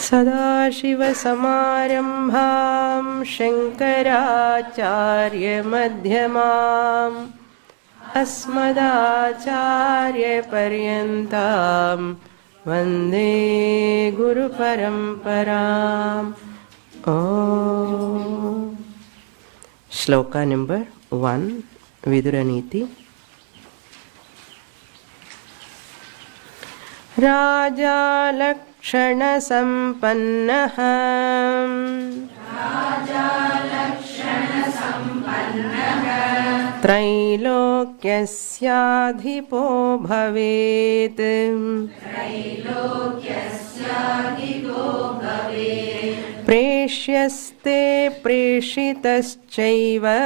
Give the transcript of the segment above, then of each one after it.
सदाशिवसमारम्भां शङ्कराचार्यमध्यमाम् अस्मदाचार्यपर्यन्तां वन्दे गुरुपरम्पराम्. Shloka number 1, Vidura Neeti. Raja Lakshana Sampannah Trailokyasyaadhipo bhavet Preshyaste preshitaschaiva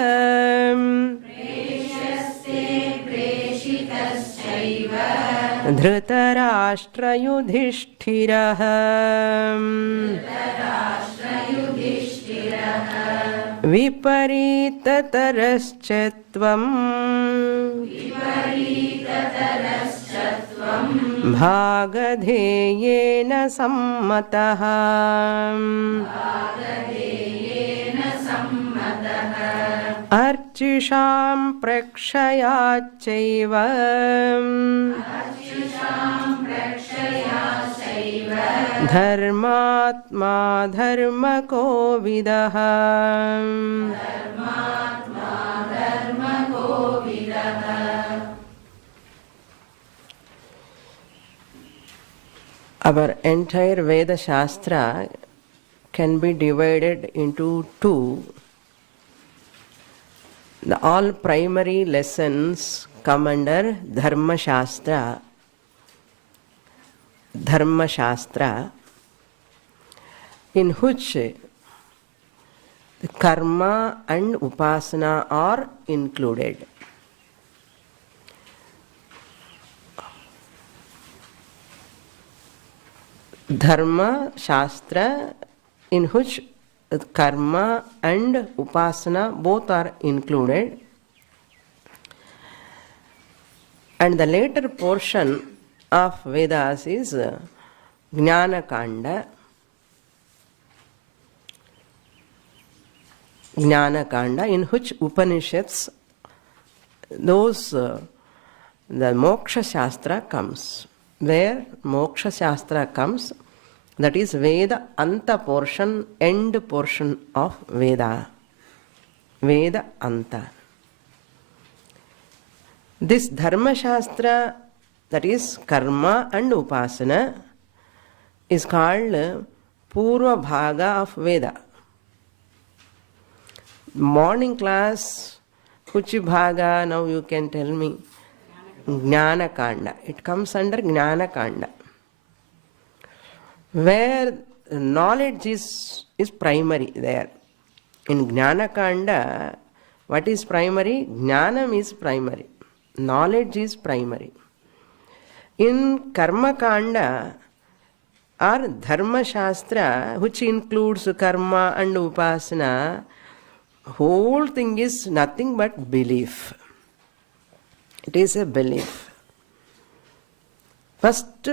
Dhritarashtra Yudhishthirah Viparitataraschatvam Bhagadheyena sammatah Archisham prakshayachaiva Dharmatma dharmako vidah Our entire Veda Shastra can be divided into two. All primary lessons come under Dharma Shastra, in which the karma and upasana are included. Dharma Shastra, in which karma and upasana both are included, and the later portion of Vedas is Jnana Kanda. Jnana Kanda, in which Upanishads, those the Moksha Shastra comes. Where Moksha Shastra comes, that is Veda Anta portion, end portion of Veda. Veda Anta. This Dharma Shastra, that is Karma and Upasana, is called Purva Bhaga of Veda. Morning class, which Bhaga, now you can tell me? Jnana Kanda. It comes under Jnana Kanda, where knowledge is primary there. In Jnana Kanda, what is primary? Jnanam is primary. Knowledge is primary. In Karma Kanda or Dharma Shastra, which includes karma and upasana, whole thing is nothing but belief. It is a belief. First,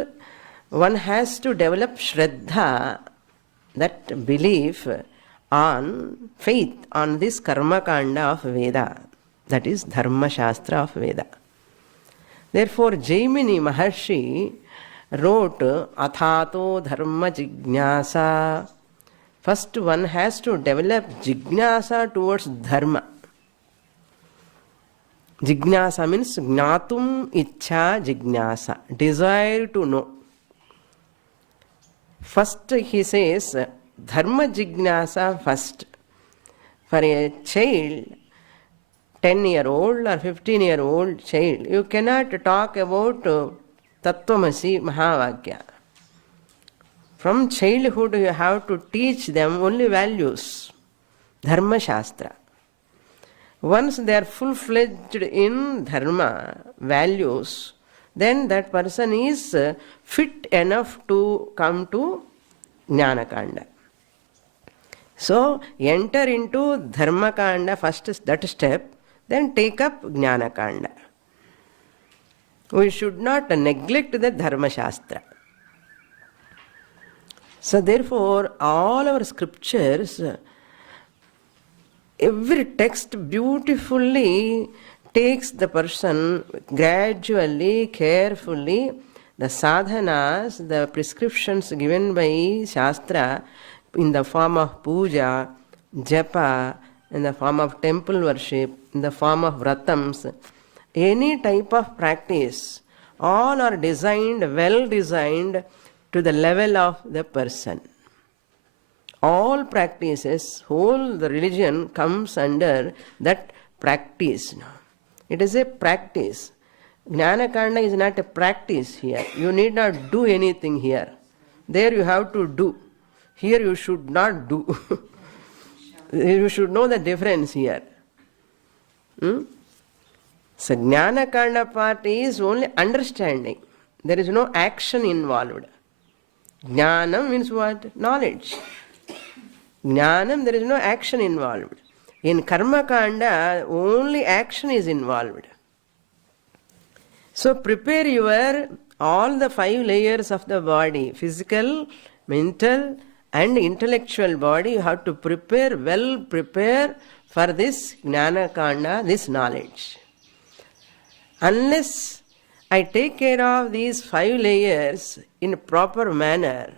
one has to develop Shraddha, that belief on faith on this Karma Kanda of Veda, that is Dharma Shastra of Veda. Therefore, Jaimini Maharshi wrote Athato Dharma Jignasa. First, one has to develop Jignasa towards Dharma. Jignasa means Gnatum Ichha Jignasa, desire to know. First, he says Dharma Jignasa first. For a child, 10-year-old or 15-year-old child, you cannot talk about Tattvamasi Mahavakya. From childhood, you have to teach them only values, Dharma Shastra. Once they are full-fledged in Dharma, values, then that person is fit enough to come to Jnana Kanda. So, enter into Dharma Kanda first, that step, then take up Jnana Kanda. We should not neglect the Dharma Shastra. So therefore, all our scriptures, every text beautifully takes the person gradually, carefully, the sadhanas, the prescriptions given by Shastra in the form of puja, japa, in the form of temple worship, in the form of vratams, any type of practice, all are designed, well designed to the level of the person. All practices, whole the religion comes under that practice. It is a practice. Jnanakanda is not a practice here. You need not do anything here. There you have to do. Here you should not do. You should know the difference here. So Jnanakanda part is only understanding. There is no action involved. Jnanam means what? Knowledge. Jnanam, there is no action involved. In Karma Kanda, only action is involved. So prepare your all the 5 layers of the body, physical, mental and intellectual body. You have to prepare, well prepare for this Jnana Kanda, this knowledge. Unless I take care of these 5 layers in a proper manner,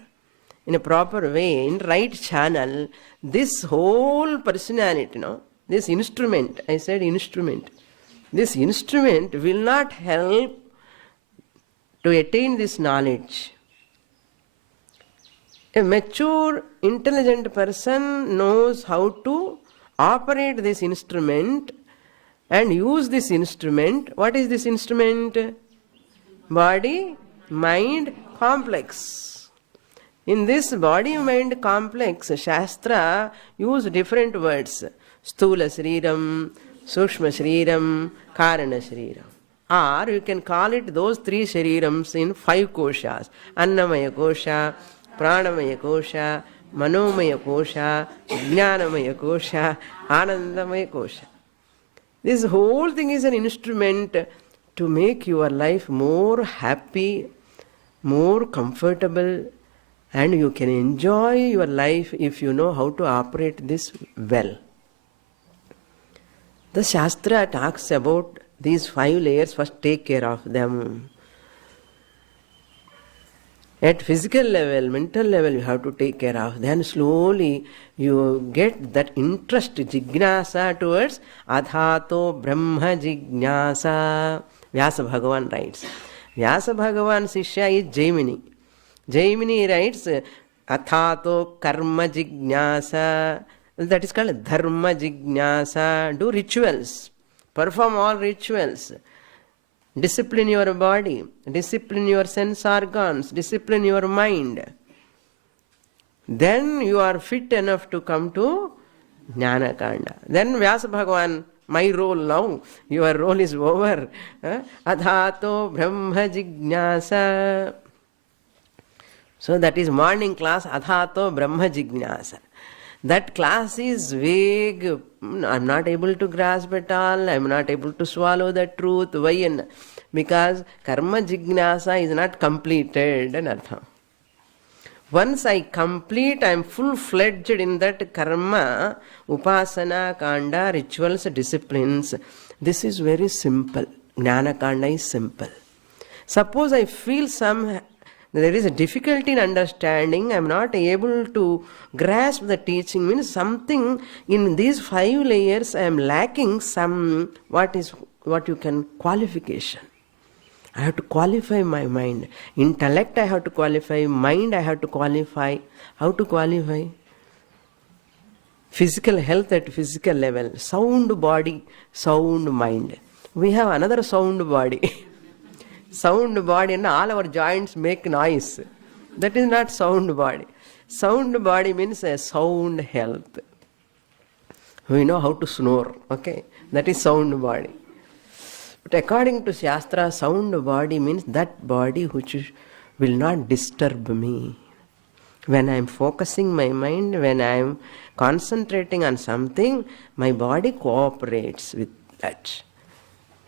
in a proper way, in right channel, this whole personality, this instrument, I said instrument, this instrument will not help to attain this knowledge. A mature, intelligent person knows how to operate this instrument and use this instrument. What is this instrument? Body, mind, complex. In this body-mind complex, Shastra use different words. Sthula Shriram, Sukshma Shriram, Karana Shriram. Or you can call it those 3 Shrirams in 5 koshas. Annamaya kosha, Pranamaya kosha, Manomaya kosha, Jnanamaya kosha, Anandamaya kosha. This whole thing is an instrument to make your life more happy, more comfortable, and you can enjoy your life if you know how to operate this well. The Shastra talks about these 5 layers. First take care of them. At physical level, mental level, you have to take care of. Then slowly you get that interest, jignasa towards adhato brahma jignasa. Vyasa Bhagavan writes. Vyasa Bhagavan Sishya is Jaimini. Jaimini writes athato karma jignasa. That is called dharma jignasa. Do rituals. Perform all rituals. Discipline your body. Discipline your sense organs. Discipline your mind. Then you are fit enough to come to Jnana Kanda. Then Vyasa Bhagavan, my role now, your role is over. Adhato Brahma Jignasa. So that is morning class, Adhato Brahma Jignasa. That class is vague. I'm not able to grasp it all. I'm not able to swallow the truth. Why? Because Karma Jignasa is not completed. Once I complete, I am full-fledged in that karma, upasana, kanda, rituals, disciplines. This is very simple. Jnana Kanda is simple. Suppose I feel there is a difficulty in understanding, I am not able to grasp the teaching, means something in these 5 layers I am lacking some, what you can, qualification. I have to qualify my mind. Intellect I have to qualify, mind I have to qualify. How to qualify? Physical health at physical level, sound body, sound mind. We have another sound body. Sound body and all our joints make noise. That is not sound body. Sound body means a sound health. We know how to snore, okay? That is sound body. But according to Shastra, sound body means that body which will not disturb me. When I am focusing my mind, when I am concentrating on something, my body cooperates with that.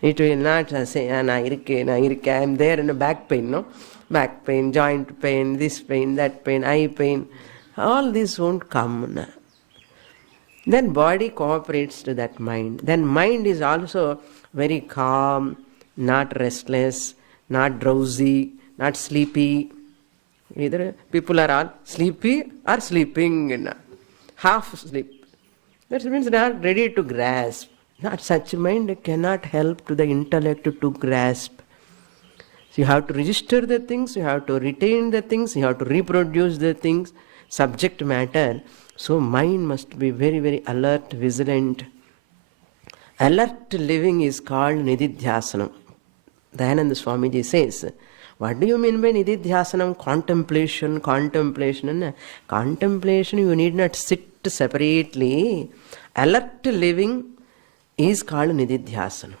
It will not say, I am there in a back pain, no? back pain, joint pain, this pain, that pain, eye pain. All this won't come. Then body cooperates to that mind. Then mind is also very calm, not restless, not drowsy, not sleepy. Either people are all sleepy or sleeping, half sleep. That means they are ready to grasp. Not such mind cannot help to the intellect to grasp. So you have to register the things, you have to retain the things, you have to reproduce the things, subject matter. So mind must be very, very alert, vigilant. Alert living is called Nididhyasanam. Dayananda Swamiji says, what do you mean by Nididhyasanam? Contemplation, contemplation. Contemplation, you need not sit separately. Alert living is called Nididhyasanam.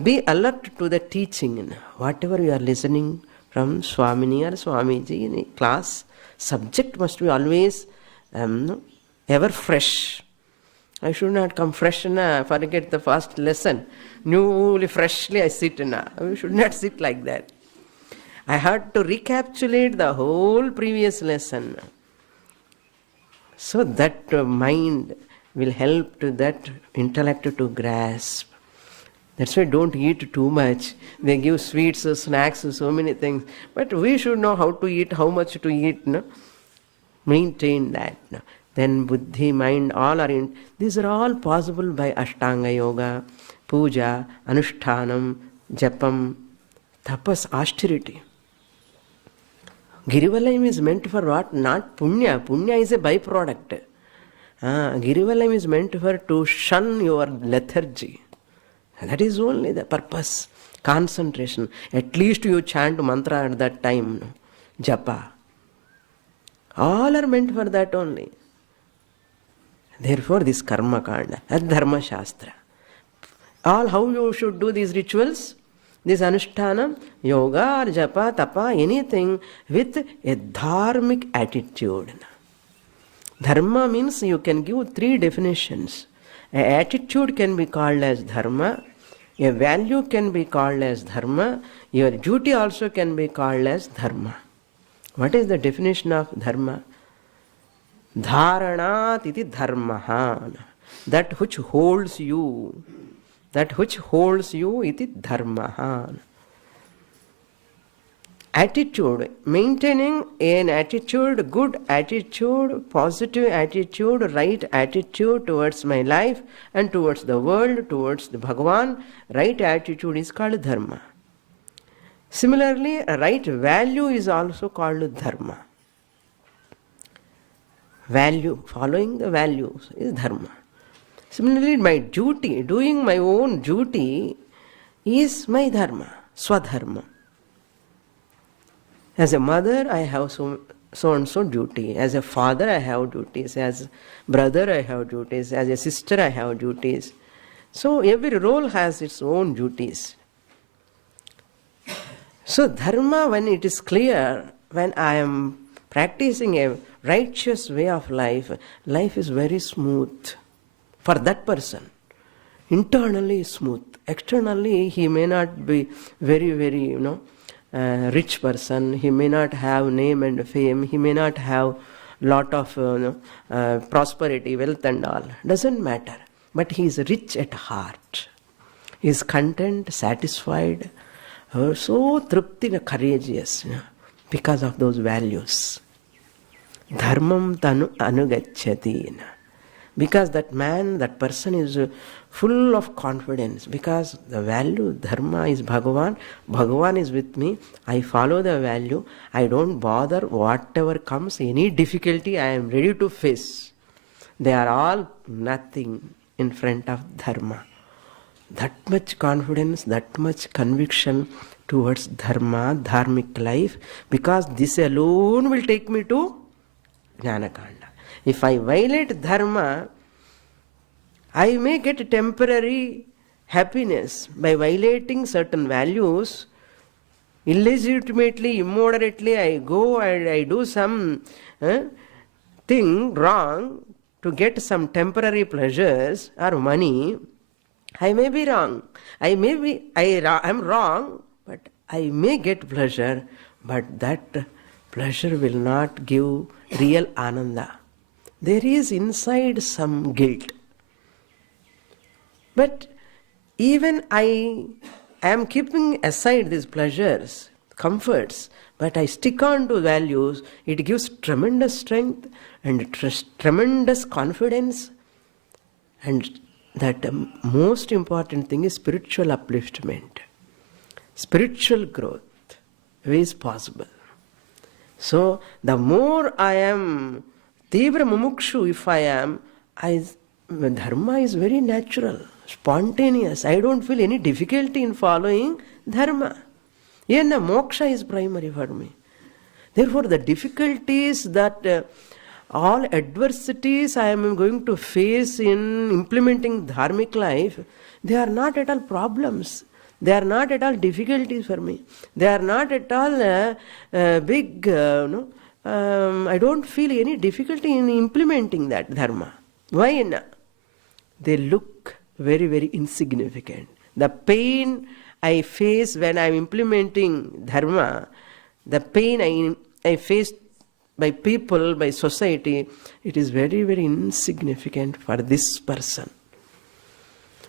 Be alert to the teaching. Whatever you are listening from Swamini or Swamiji in class, subject must be always ever fresh. I should not come fresh and forget the first lesson. Newly, freshly I sit. We should not sit like that. I had to recapitulate the whole previous lesson. So that mind will help to that intellect to grasp. That's why don't eat too much. They give sweets, snacks, so many things. But we should know how to eat, how much to eat. No? Maintain that. No? Then buddhi, mind, all are in. These are all possible by Ashtanga Yoga, Puja, Anushtanam, Japam, Tapas, austerity. Girivalayam is meant for what? Not punya. Punya is a byproduct. Girivalayam is meant for to shun your lethargy. That is only the purpose. Concentration. At least you chant mantra at that time. Japa. All are meant for that only. Therefore this karma kanda. That's dharma shastra. All how you should do these rituals? This anushtana, yoga or japa, tapa, anything with a dharmic attitude. Dharma means you can give three definitions. An attitude can be called as dharma, a value can be called as dharma, your duty also can be called as dharma. What is the definition of dharma? Dharanat iti dharmaha. That which holds you. That which holds you iti dharmaha. Attitude, maintaining an attitude, good attitude, positive attitude, right attitude towards my life and towards the world, towards the Bhagavan, right attitude is called dharma. Similarly, a right value is also called dharma. Value, following the values is dharma. Similarly, my duty, doing my own duty is my dharma, swadharma. As a mother, I have so and so duty. As a father, I have duties. As a brother, I have duties. As a sister, I have duties. So every role has its own duties. So dharma, when it is clear, when I am practicing a righteous way of life, life is very smooth for that person. Internally smooth. Externally, he may not be very, very, rich person. He may not have name and fame. He may not have lot of prosperity, wealth and all. Doesn't matter. But he is rich at heart. He is content, satisfied, so trupti, courageous, because of those values. Dharmam tanu anugacchati. Because that man, that person is full of confidence. Because the value, dharma is Bhagavan. Bhagavan is with me. I follow the value. I don't bother whatever comes. Any difficulty I am ready to face. They are all nothing in front of dharma. That much confidence, that much conviction towards dharma, dharmic life. Because this alone will take me to Jnanakanda. If I violate dharma, I may get temporary happiness by violating certain values. Illegitimately, immoderately, I go and I do some thing wrong to get some temporary pleasures or money. I may be wrong. I am wrong, but I may get pleasure. but that pleasure will not give real ananda. There is inside some guilt. But even I am keeping aside these pleasures, comforts, but I stick on to values. It gives tremendous strength and tremendous confidence. And that most important thing is spiritual upliftment. Spiritual growth is possible. So the more I am Tibra Mumukshu, if I am, dharma is very natural, spontaneous. I don't feel any difficulty in following dharma. Even moksha is primary for me. Therefore, the difficulties that all adversities I am going to face in implementing dharmic life, they are not at all problems. They are not at all difficulties for me. They are not at all big, I don't feel any difficulty in implementing that dharma. Why? They look very, very insignificant. The pain I face when I am implementing dharma, the pain I face by people, by society, it is very, very insignificant for this person.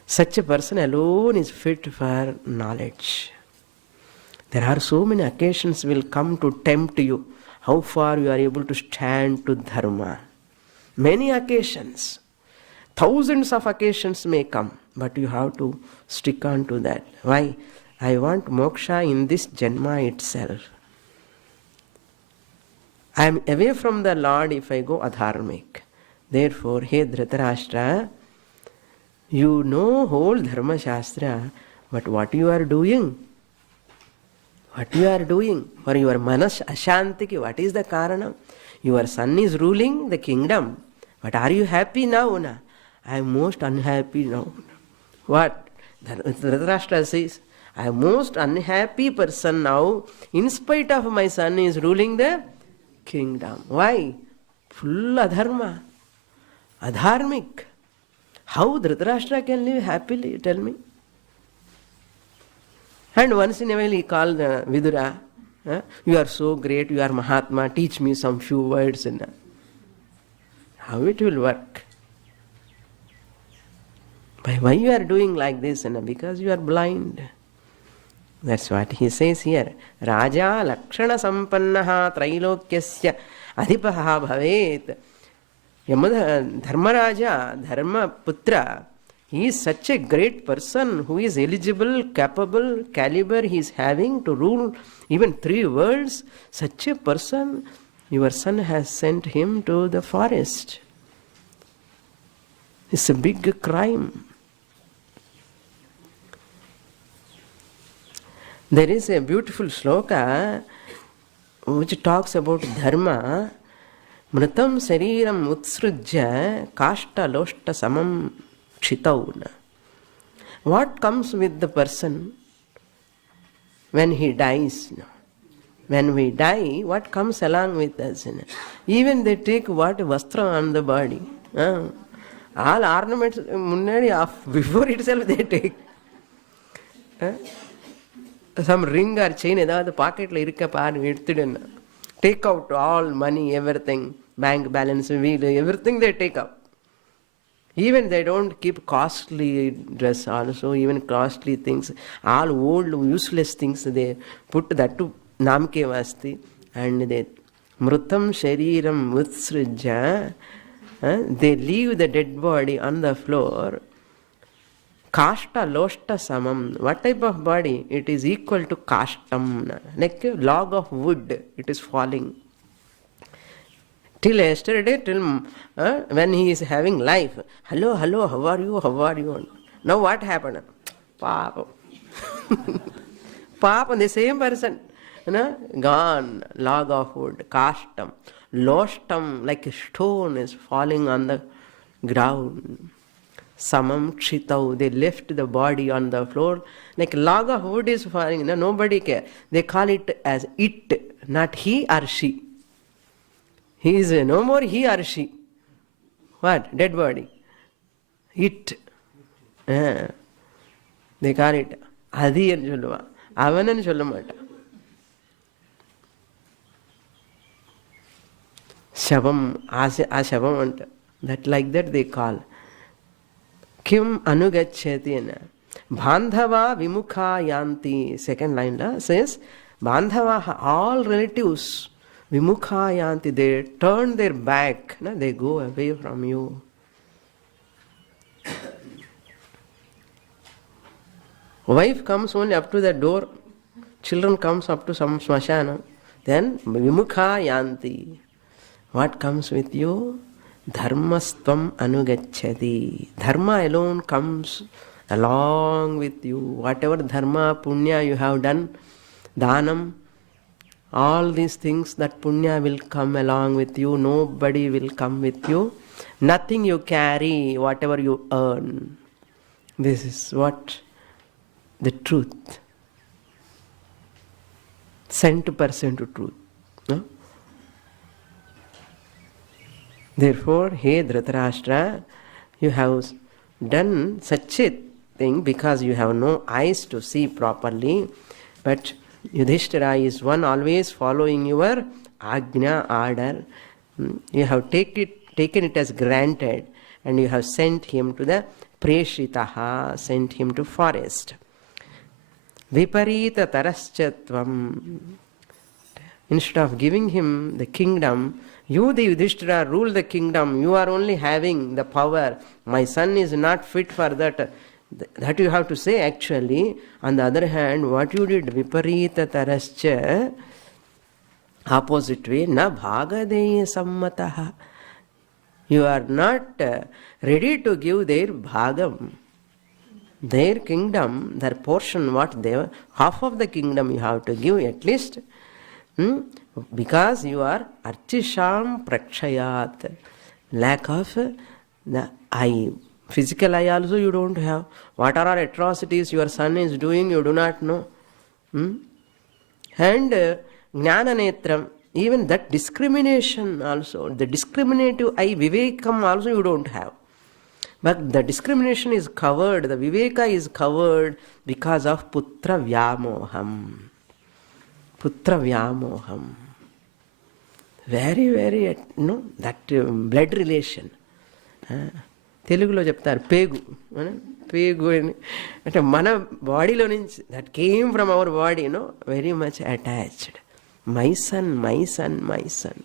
Such a person alone is fit for knowledge. There are so many occasions will come to tempt you how far you are able to stand to dharma. Many occasions, thousands of occasions may come, but you have to stick on to that. Why? I want moksha in this janma itself. I am away from the Lord if I go adharmic. Therefore, hey Dhritarashtra, you know whole Dharma Shastra, but what you are doing? What you are doing for your manas ashantiki? What is the karanam? Your son is ruling the kingdom, but are you happy now? Na? I am most unhappy now. What? Dhritarashtra says, I am most unhappy person now, in spite of my son is ruling the kingdom. Why? Full adharma, adharmic. How Dhritarashtra can live happily? Tell me. And once in a while he called Vidura. You are so great, you are Mahatma, teach me some few words. How it will work? Why you are doing like this? Because you are blind. That's what he says here. Raja lakshana sampannaha trailokyasya adhipaha bhavet. Dharmaraja, Dharmaputra, he is such a great person who is eligible, capable, caliber he is having to rule even 3 worlds. Such a person, your son has sent him to the forest. It's a big crime. There is a beautiful sloka which talks about dharma. Mritam sariram utsrujya kashta loshta samam kshitauna. What comes with the person when he dies? When we die, what comes along with us? Even they take what vastra on the body. All ornaments before itself they take. Some ring or chain edavadhu pocket la irukka paaru edutidena. Take out all money, everything, bank balance, wheel, everything they take out. Even they don't keep costly dress also, even costly things, all old useless things they put that to namke vasti, and they mrutam shariram utsrujya, they leave the dead body on the floor. Kashta loshta samam. What type of body? It is equal to kashtam. Like a log of wood, it is falling. Till yesterday, till when he is having life. Hello, hello, how are you? How are you? Now what happened? Papa. Papa, the same person. Gone. Log of wood. Kashtam. Loshtam, like a stone is falling on the ground. Samam kshitau, they left the body on the floor. Like log of wood is falling, nobody care. They call it as it, not he or she. He is no more he or she. What? Dead body. It. They call it Adi and Julva. Avanan Chulamata. Shavam, Ashavam, and that like that they call. Kim anugachyati. Bandhava vimukha yanti. Second line says, Bandhava, all relatives, vimukha yanti, they turn their back, they go away from you. Wife comes only up to the door, children comes up to some smashana, then vimukha yanti. What comes with you? Dharmastvam anugachyati. Dharma alone comes along with you. Whatever dharma, punya you have done, dhanam, all these things, that punya will come along with you. Nobody will come with you. Nothing you carry, whatever you earn. This is what the truth. Cent% truth. No? Therefore, hey Dhritarashtra, you have done such a thing because you have no eyes to see properly, but Yudhishthira is one always following your Ajna order. You have taken it as granted, and you have sent him to the Preshitaha, sent him to forest. Viparita taraschatvam. Instead of giving him the kingdom, you, the Yudhishthira, rule the kingdom. You are only having the power. My son is not fit for that. That you have to say actually. On the other hand, what you did, viparita tarascha, opposite way, na bhagadeya sammataha. You are not ready to give their bhagam, their kingdom, their portion, what they were, half of the kingdom you have to give at least. Because you are archisham prakshayat. Lack of the eye. Physical eye also you don't have. What are atrocities your son is doing, you do not know. And jnana netram, even that discrimination also, the discriminative eye, vivekam also you don't have. But the discrimination is covered, the viveka is covered because of putra vyamoham. Putra vyamoham. Very, very, that blood relation. తెలుగులో చెప్తారు పేగు పేగు అంటే మన బాడీలో నుంచి that came from our body very much attached. My son my son my son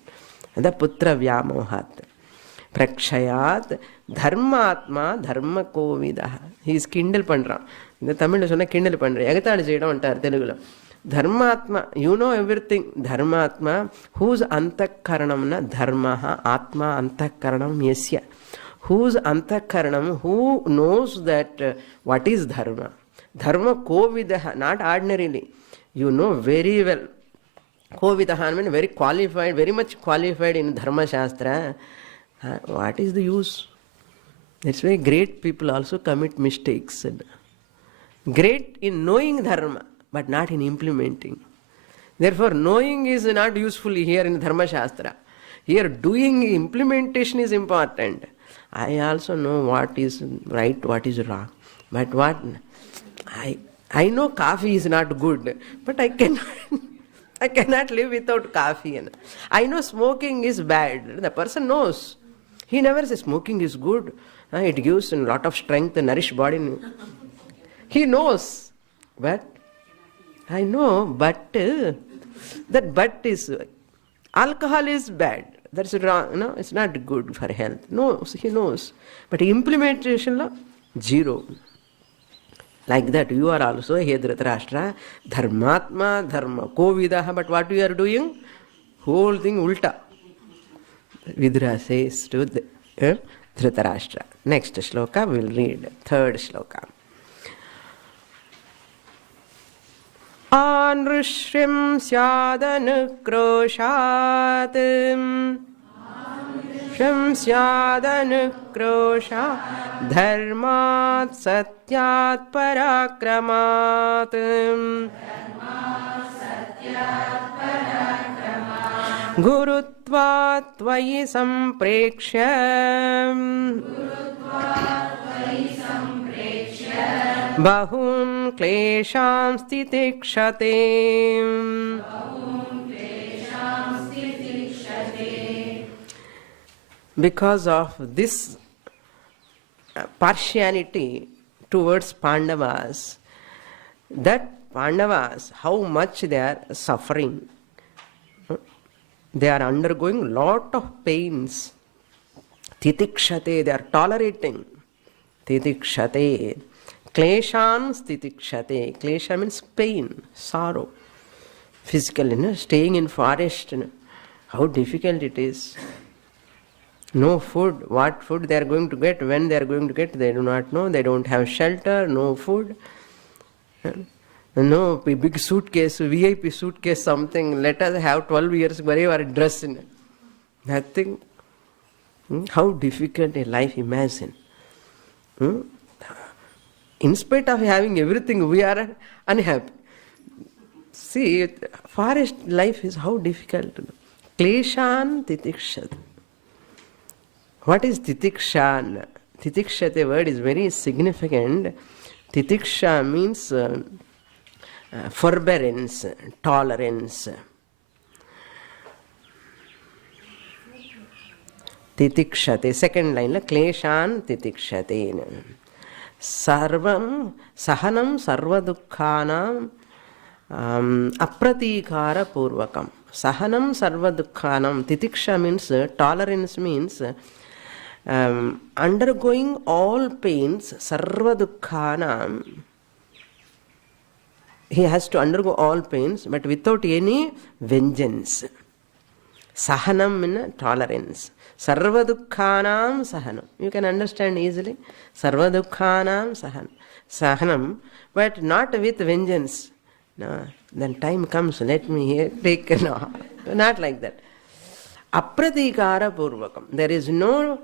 అద పుత్ర వ్యామోహాత్ பிரக்ஷயாத் தர்மாத்மா தர்ம கோவிதா. ஹீஸ் கிண்டல் பண்ணுறான். இந்த தமிழில் சொன்னால் கிண்டல் பண்ணுறேன், எகத்தாடு செய்யணும் అంటారు తెలుగులో. ధర్మాత్మ, యూ నో ఎవ్రీథింగ్. ధర్మాత్మ హూజ్ అంతఃకరణంన ధర్మ ఆత్మ అంతఃకరణం యస్య. Whose antakaranam, who knows that what is dharma. Dharma kovidaha, not ordinarily. You know very well. Kovidaha means very qualified, very much qualified in dharma shastra. What is the use? That's why great people also commit mistakes. Great in knowing dharma, but not in implementing. Therefore, knowing is not useful here in dharma shastra. Here, doing implementation is important. I also know what is right, what is wrong. But what I know coffee is not good, but I cannot live without coffee. I know smoking is bad. The person knows. He never says smoking is good. It gives a lot of strength, nourish body. He knows. But I know, but that but is alcohol is bad. That's wrong. It's not good for health. No, he knows. But implementation, zero. Like that, you are also here, Dhritarashtra, dharmatma, dharma, kovidaha. But what you are doing? Whole thing ulta. Vidura says to Dhritarashtra. Next shloka we'll read. Third shloka. Anrushrim syadanukroşat Shrim syadanukroşat Dharmat satyat parakramat Gurutvat tvayi samprekshya Bahun klesham stitikshate. because of this partiality towards Pandavas, that Pandavas, how much they are suffering. They are undergoing lot of pains. Titikshate, they are tolerating. Titikshate. Kleshan titikshate. Klesha means pain, sorrow. Physical, staying in forest, how difficult it is. No food. What food they are going to get, when they are going to get, they do not know. They don't have shelter, no food. No big suitcase, VIP suitcase, something. Let us have 12 years whatever dress in. Nothing. How difficult a life, imagine. In spite of having everything, we are unhappy. See, forest life is how difficult. Kleshan titikshat. What is titikshan? Titikshat, word is very significant. Titiksha means forbearance, tolerance. Titikshate, second line, kleshan titikshate. Sarvam, sahanam sarvadukhanam apratikara purvakam. Sahanam sarvadukhanam. Titiksha means, tolerance means undergoing all pains, sarvadukhanam. He has to undergo all pains, but without any vengeance. Sahanam means tolerance. Sarvadukhanam sahanam. You can understand easily. Sarvadukhanam sahanam, but not with vengeance. No, then time comes, let me here take, no, not like that. Apratikara purvakam. There is no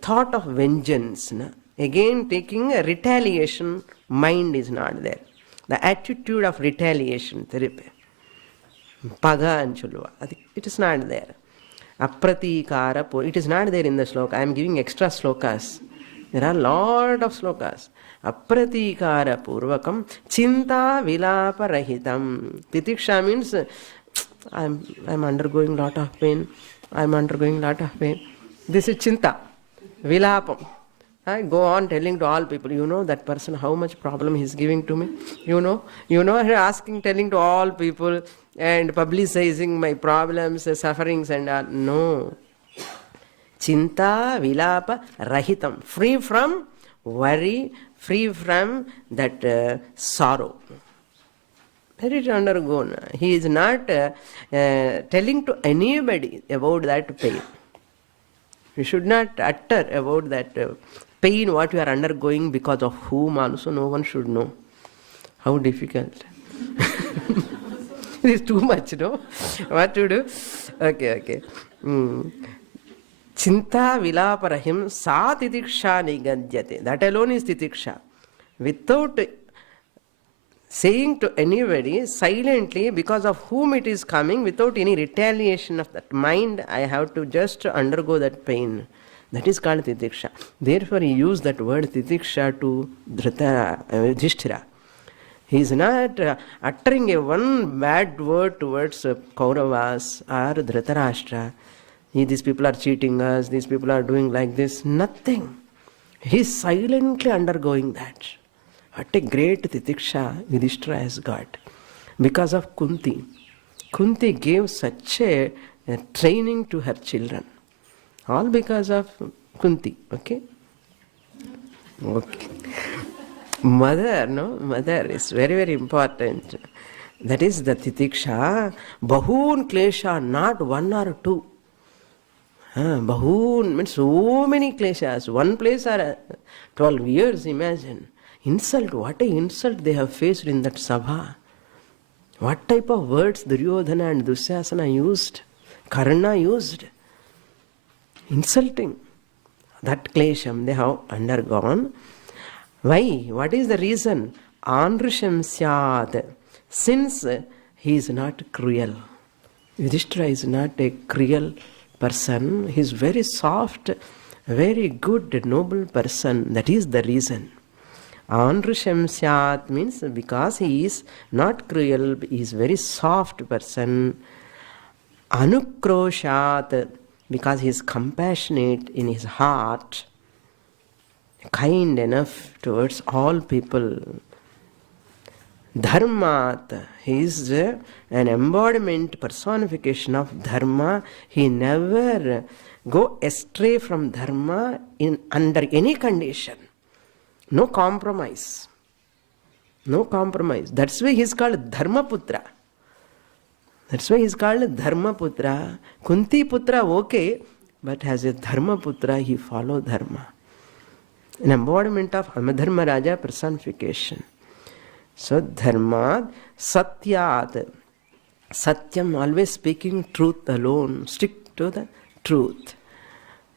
thought of vengeance. No? Again, taking a retaliation, mind is not there. The attitude of retaliation, paga and chulva, it is not there. Apratikara, it is not there in the sloka. I am giving extra slokas. There are a lot of slokas. Apratikara purvakam, chinta vilapa rahitam. Titiksha means, I'm undergoing lot of pain. I'm undergoing lot of pain. This is chinta, vilapam. I go on telling to all people, you know that person, how much problem he is giving to me. You know, asking, telling to all people and publicizing my problems, sufferings and all. No. Chinta vilapa rahitam. Free from worry, free from that sorrow. Let it undergo. He is not telling to anybody about that pain. You should not utter about that pain what you are undergoing, because of whom also no one should know. How difficult. It is too much, no? What to do? Okay. Chinta vilaparahim sa titiksha nigadyate. That alone is titiksha. Without saying to anybody, silently, because of whom it is coming, without any retaliation of that mind, I have to just undergo that pain. That is called titiksha. Therefore, he used that word titiksha to Yudhishthira. He is not uttering a one bad word towards Kauravas or Dhritarashtra. These people are cheating us, these people are doing like this. Nothing. He is silently undergoing that. What a great titiksha Yudhishthira has got. Because of Kunti. Kunti gave such a training to her children. All because of Kunti. Okay? Mother is very, very important. That is the titiksha. Bahun klesha, not one or two. Bahun means so many kleshas. One place are 12 years, imagine. Insult, what a insult they have faced in that sabha. What type of words Duryodhana and Dusyasana used, Karna used. Insulting. That klesham they have undergone. Why? What is the reason? Anrusham syad. Since he is not cruel. Yudhishthira is not a cruel person. He is very soft, very good, noble person. That is the reason. Anrusham syat means because he is not cruel, he is very soft person. Anukroshat. because he is compassionate in his heart, kind enough towards all people. Dharmat, he is an embodiment, personification of dharma. He never go astray from dharma under any condition. No compromise. No compromise. That's why he is called Dharmaputra. That's why he is called Dharmaputra. Kunti Putra, okay, but as a Dharmaputra, he followed dharma. An embodiment of Amadharma Raja personification. So, Dharma, Satyat. Satyam, always speaking truth alone. Stick to the truth.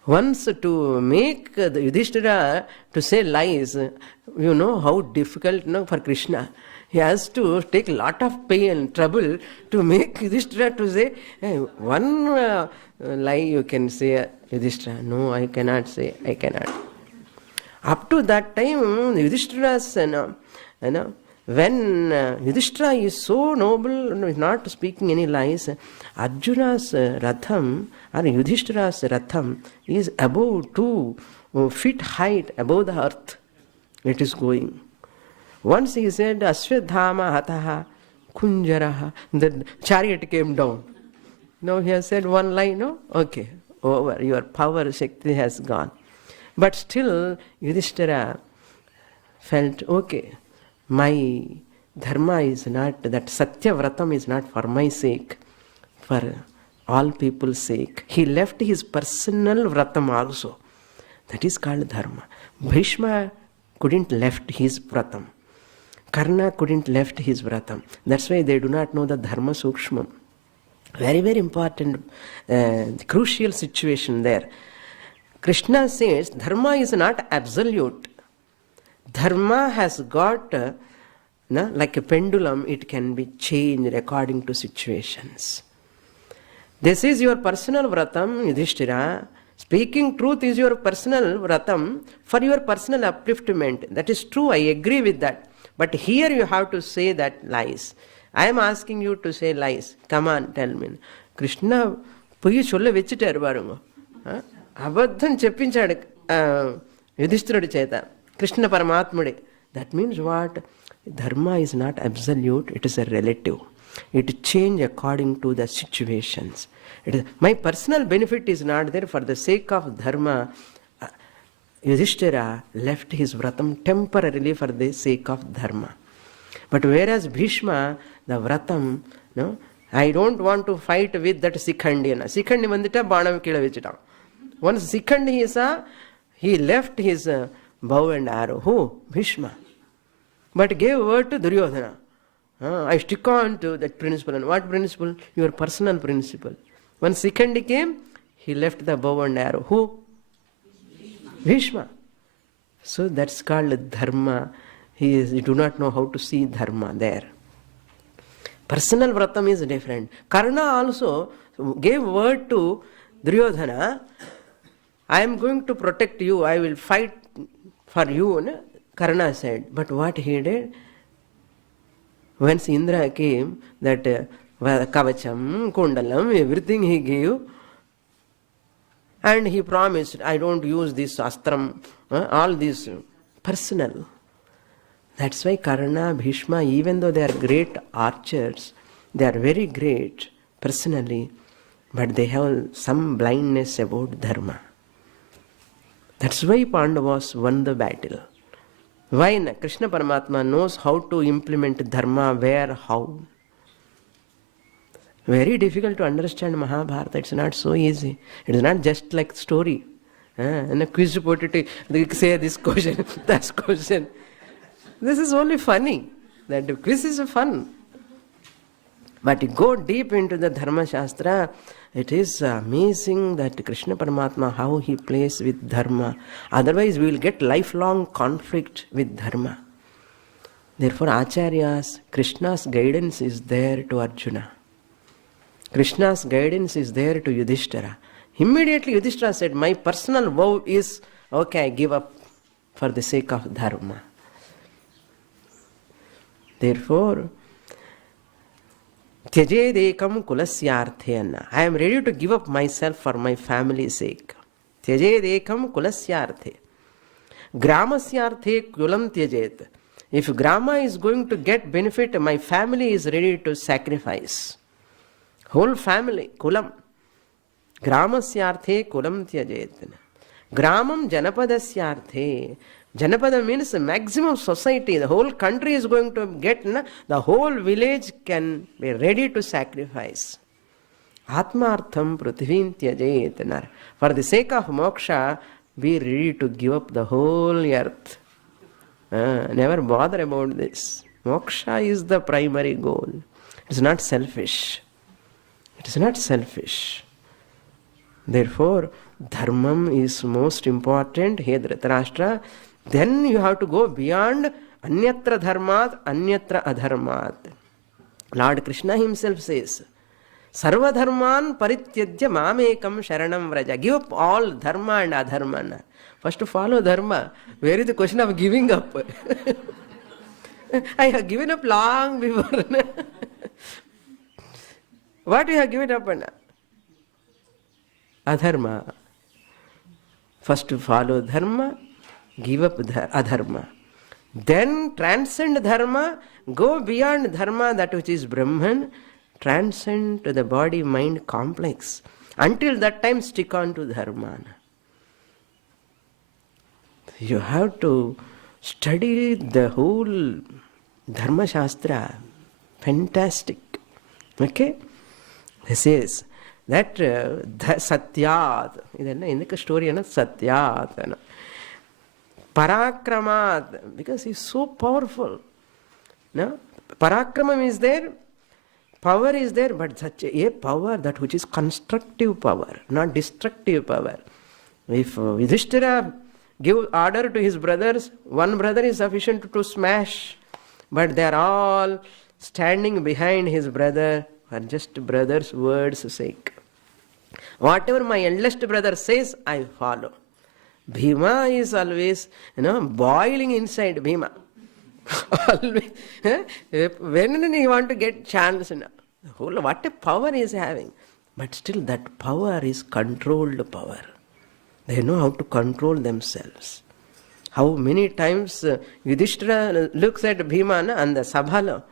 Once to make the Yudhishthira to say lies, you know how difficult for Krishna. He has to take a lot of pain and trouble to make Yudhishthira to say, hey, one lie you can say, Yudhishthira. No, I cannot say, I cannot. Up to that time, Yudhishthira's, when Yudhishthira is so noble, not speaking any lies, Arjuna's Ratham or Yudhishthira's Ratham is above 2 feet height above the earth. It is going. Once he said, Ashwadhama hataha kunjaraha, the chariot came down. Now he has said one line, no? Okay, over. Your power, Shakti has gone. But still, Yudhishthira felt, okay, my dharma is not, that Satyavratam is not for my sake, for all people's sake. He left his personal vratam also. That is called dharma. Bhishma couldn't left his vratam. Karna couldn't left his vratam. That's why they do not know the dharma sukshmam. Very, very important, crucial situation there. Krishna says, dharma is not absolute. Dharma has got, like a pendulum, it can be changed according to situations. This is your personal vratam, Yudhishthira. Speaking truth is your personal vratam for your personal upliftment. That is true, I agree with that. But here you have to say that lies. I am asking you to say lies. Come on, tell me. Krishna, poyi cholla vechitaru varungo. Abadham cheppinchadu Yudhishthirudi cheta. Krishna Paramatmude. That means what? Dharma is not absolute, it is a relative. It changes according to the situations. It is, my personal benefit is not there. For the sake of dharma, Yudhishthira left his vratam temporarily for the sake of dharma. But whereas Bhishma, the vratam, no, I don't want to fight with that Sikhandi. Sikhandi vandita baanam kila vechitam. Once Sikhandi he saw, he left his bow and arrow. Who? Bhishma. But gave word to Duryodhana. I stick on to that principle. And what principle? Your personal principle. When Sikhandi came, he left the bow and arrow. Who? Bhishma. So that's called dharma. You do not know how to see dharma there. Personal vratam is different. Karna also gave word to Duryodhana, I am going to protect you, I will fight for you, Karna said. But what he did? Once Indra came, that kavacham, kundalam, everything he gave, and he promised, I don't use this astram, all this personal. That's why Karna, Bhishma, even though they are great archers, they are very great personally, but they have some blindness about dharma. That's why Pandavas won the battle. Why? Krishna Paramatma knows how to implement dharma, where, how. Very difficult to understand Mahabharata. It's not so easy. It is not just like story. And a quiz put it, they say this question, that question. This is only funny. That quiz is fun. But you go deep into the Dharma Shastra, it is amazing that Krishna Paramatma, how he plays with Dharma. Otherwise, we will get lifelong conflict with Dharma. Therefore, Acharyas, Krishna's guidance is there to Arjuna. Krishna's guidance is there to Yudhishthira. Immediately Yudhishthira said, my personal vow is, okay, I give up for the sake of Dharma. Therefore, Tyajedekam kulasyarthe. I am ready to give up myself for my family's sake. Tyajedekam kulasyarthe. Gramasyarthe kulam tyajet. If grama is going to get benefit, my family is ready to sacrifice. Whole family, kulam. Gramasyarthe kulam tyajet. Gramam janapadasyarthe. Janapada means maximum society. The whole country is going to get, the whole village can be ready to sacrifice. Atmartham prithvim tyajet. For the sake of moksha, be ready to give up the whole earth. Never bother about this. Moksha is the primary goal. It is not selfish. It is not selfish. Therefore, dharmam is most important. Hey Dhritarashtra, then you have to go beyond anyatra dharmat, anyatra adharmat. Lord Krishna himself says, Sarva dharman parityajya mamekam sharanam vraja. Give up all dharma and adharma. First to follow dharma. Where is the question of giving up? I have given up long before. What you have given up? Adharma. First to follow dharma, give up adharma. Then transcend dharma, go beyond dharma, that which is Brahman, transcend to the body-mind complex. Until that time, stick on to dharma. You have to study the whole Dharma Shastra. Fantastic. Okay? This is that Satyat. This is a story of Satyat. Parakramat. Because he is so powerful. No? Parakramam is there. Power is there, but such a power that which is constructive power, not destructive power. If Yudhishthira give order to his brothers, one brother is sufficient to smash, but they are all standing behind his brother for just brother's words' sake. Whatever my eldest brother says, I follow. Bhima is always, boiling inside Bhima. Always. When you want to get chance, what a power he is having. But still that power is controlled power. They know how to control themselves. How many times Yudhishthira looks at Bhima and the Sabhala.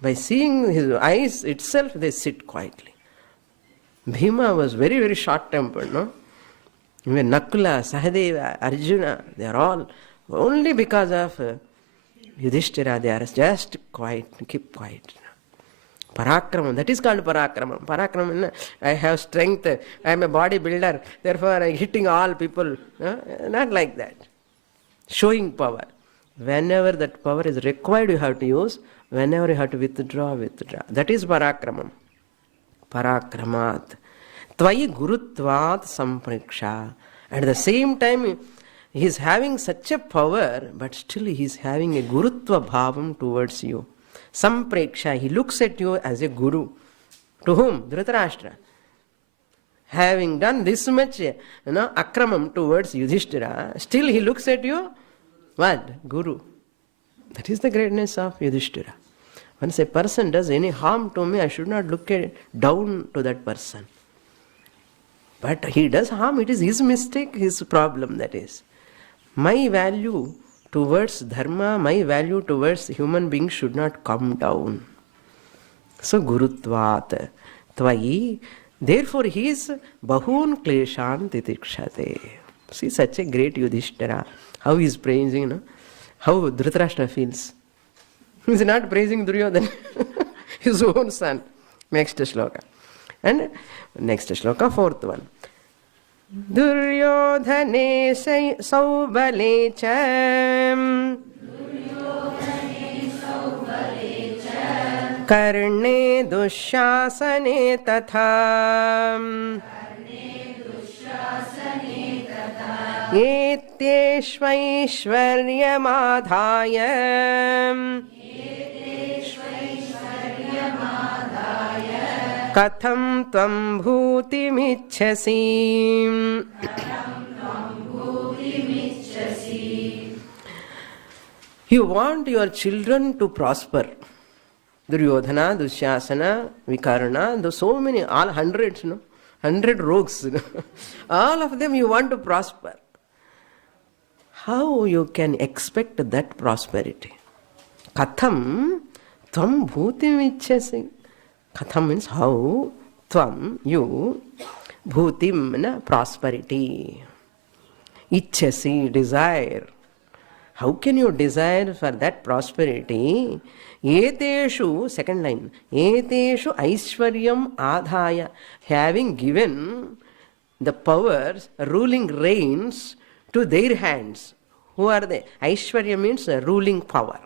By seeing his eyes itself, they sit quietly. Bhima was very, very short-tempered, no? Even Nakula, Sahadeva, Arjuna, they are all only because of Yudhishthira, they are just quiet, keep quiet. Parakramam, that is called Parakramam. Parakramam, I have strength, I am a bodybuilder, therefore I am hitting all people. Not like that. Showing power. Whenever that power is required, you have to use. Whenever you have to withdraw, withdraw. That is Parakramam. Parakramat. Tvayi gurutvat sampriksha. At the same time, he is having such a power, but still he is having a gurutva bhavam towards you. Sampreksha, he looks at you as a guru. To whom? Dhritarashtra. Having done this much, akramam towards Yudhishthira, still he looks at you, what? Guru. That is the greatness of Yudhishthira. Once a person does any harm to me, I should not look down to that person. But he does harm, it is his mistake, his problem, that is. My value towards dharma, my value towards human beings should not come down. So gurutvat tvayi. Therefore he is bahun kleshan titikshate. See, such a great Yudhishthira. How he is praising, how Dhritarashtra feels. He is not praising Duryodhana, his own son. Next shloka. And next shloka, fourth one. Duryodhane saubale cha karne dushasane tatha etyeshvaishvaryamadhaya katham tvam bhutimichhasi. You want your children to prosper. Duryodhana, Dushasana, Vikarna, so many, all hundreds, 100 rogues. All of them you want to prosper. How you can expect that prosperity? Katham tvam bhutim ichchasi. Katham means how, tvam, you, bhutim, prosperity. Ichchasi, desire. How can you desire for that prosperity? Eteshu, second line, eteshu aishwaryam adhaya, having given the powers, ruling reigns to their hands. Who are they? Aishwarya means ruling power.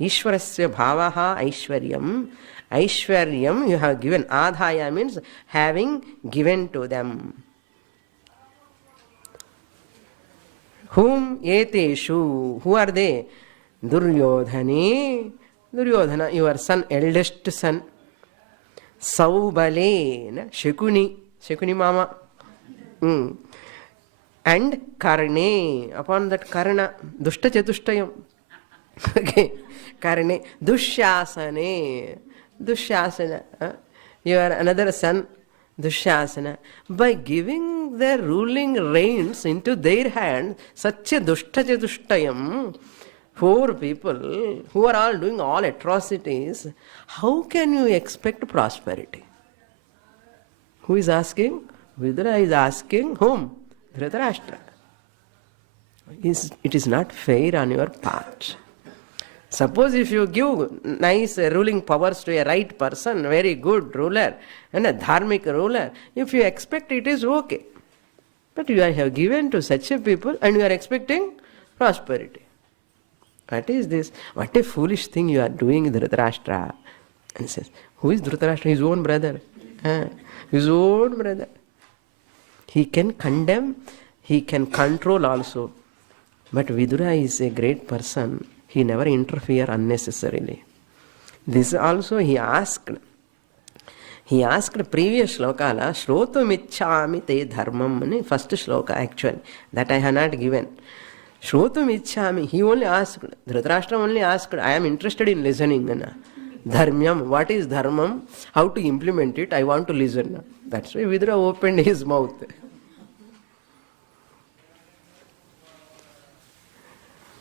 Ishwarasya bhavaha aishwaryam. Aishwaryam you have given. Adhaya means having given to them. Whom? Eteshu. Who are they? Duryodhani. Duryodhana, your son, eldest son. Saubale, Shakuni mama. And Karne, upon that Karna, Dushta Chatushtayam. Okay, Karne, Dushasane, your another son, Dushasana. By giving their ruling reins into their hands, such a Dushta Chatushtayam, 4 people who are all doing all atrocities, how can you expect prosperity? Who is asking? Vidura is asking whom? Dhritarashtra. It is not fair on your part. Suppose if you give nice ruling powers to a right person, very good ruler, and a dharmic ruler, if you expect it is okay. But you have given to such a people and you are expecting prosperity. What is this? What a foolish thing you are doing, Dhritarashtra. And he says, who is Dhritarashtra? His own brother. His own brother. He can condemn, he can control also. But Vidura is a great person. He never interfere unnecessarily. This also he asked previous shloka, Shrotumichchami te dharmam, first shloka actually, that I have not given. Shrotumichchami, he only asked, Dhritarashtra only asked, I am interested in listening. Dharmyam, what is dharmam? How to implement it? I want to listen. That's why Vidura opened his mouth.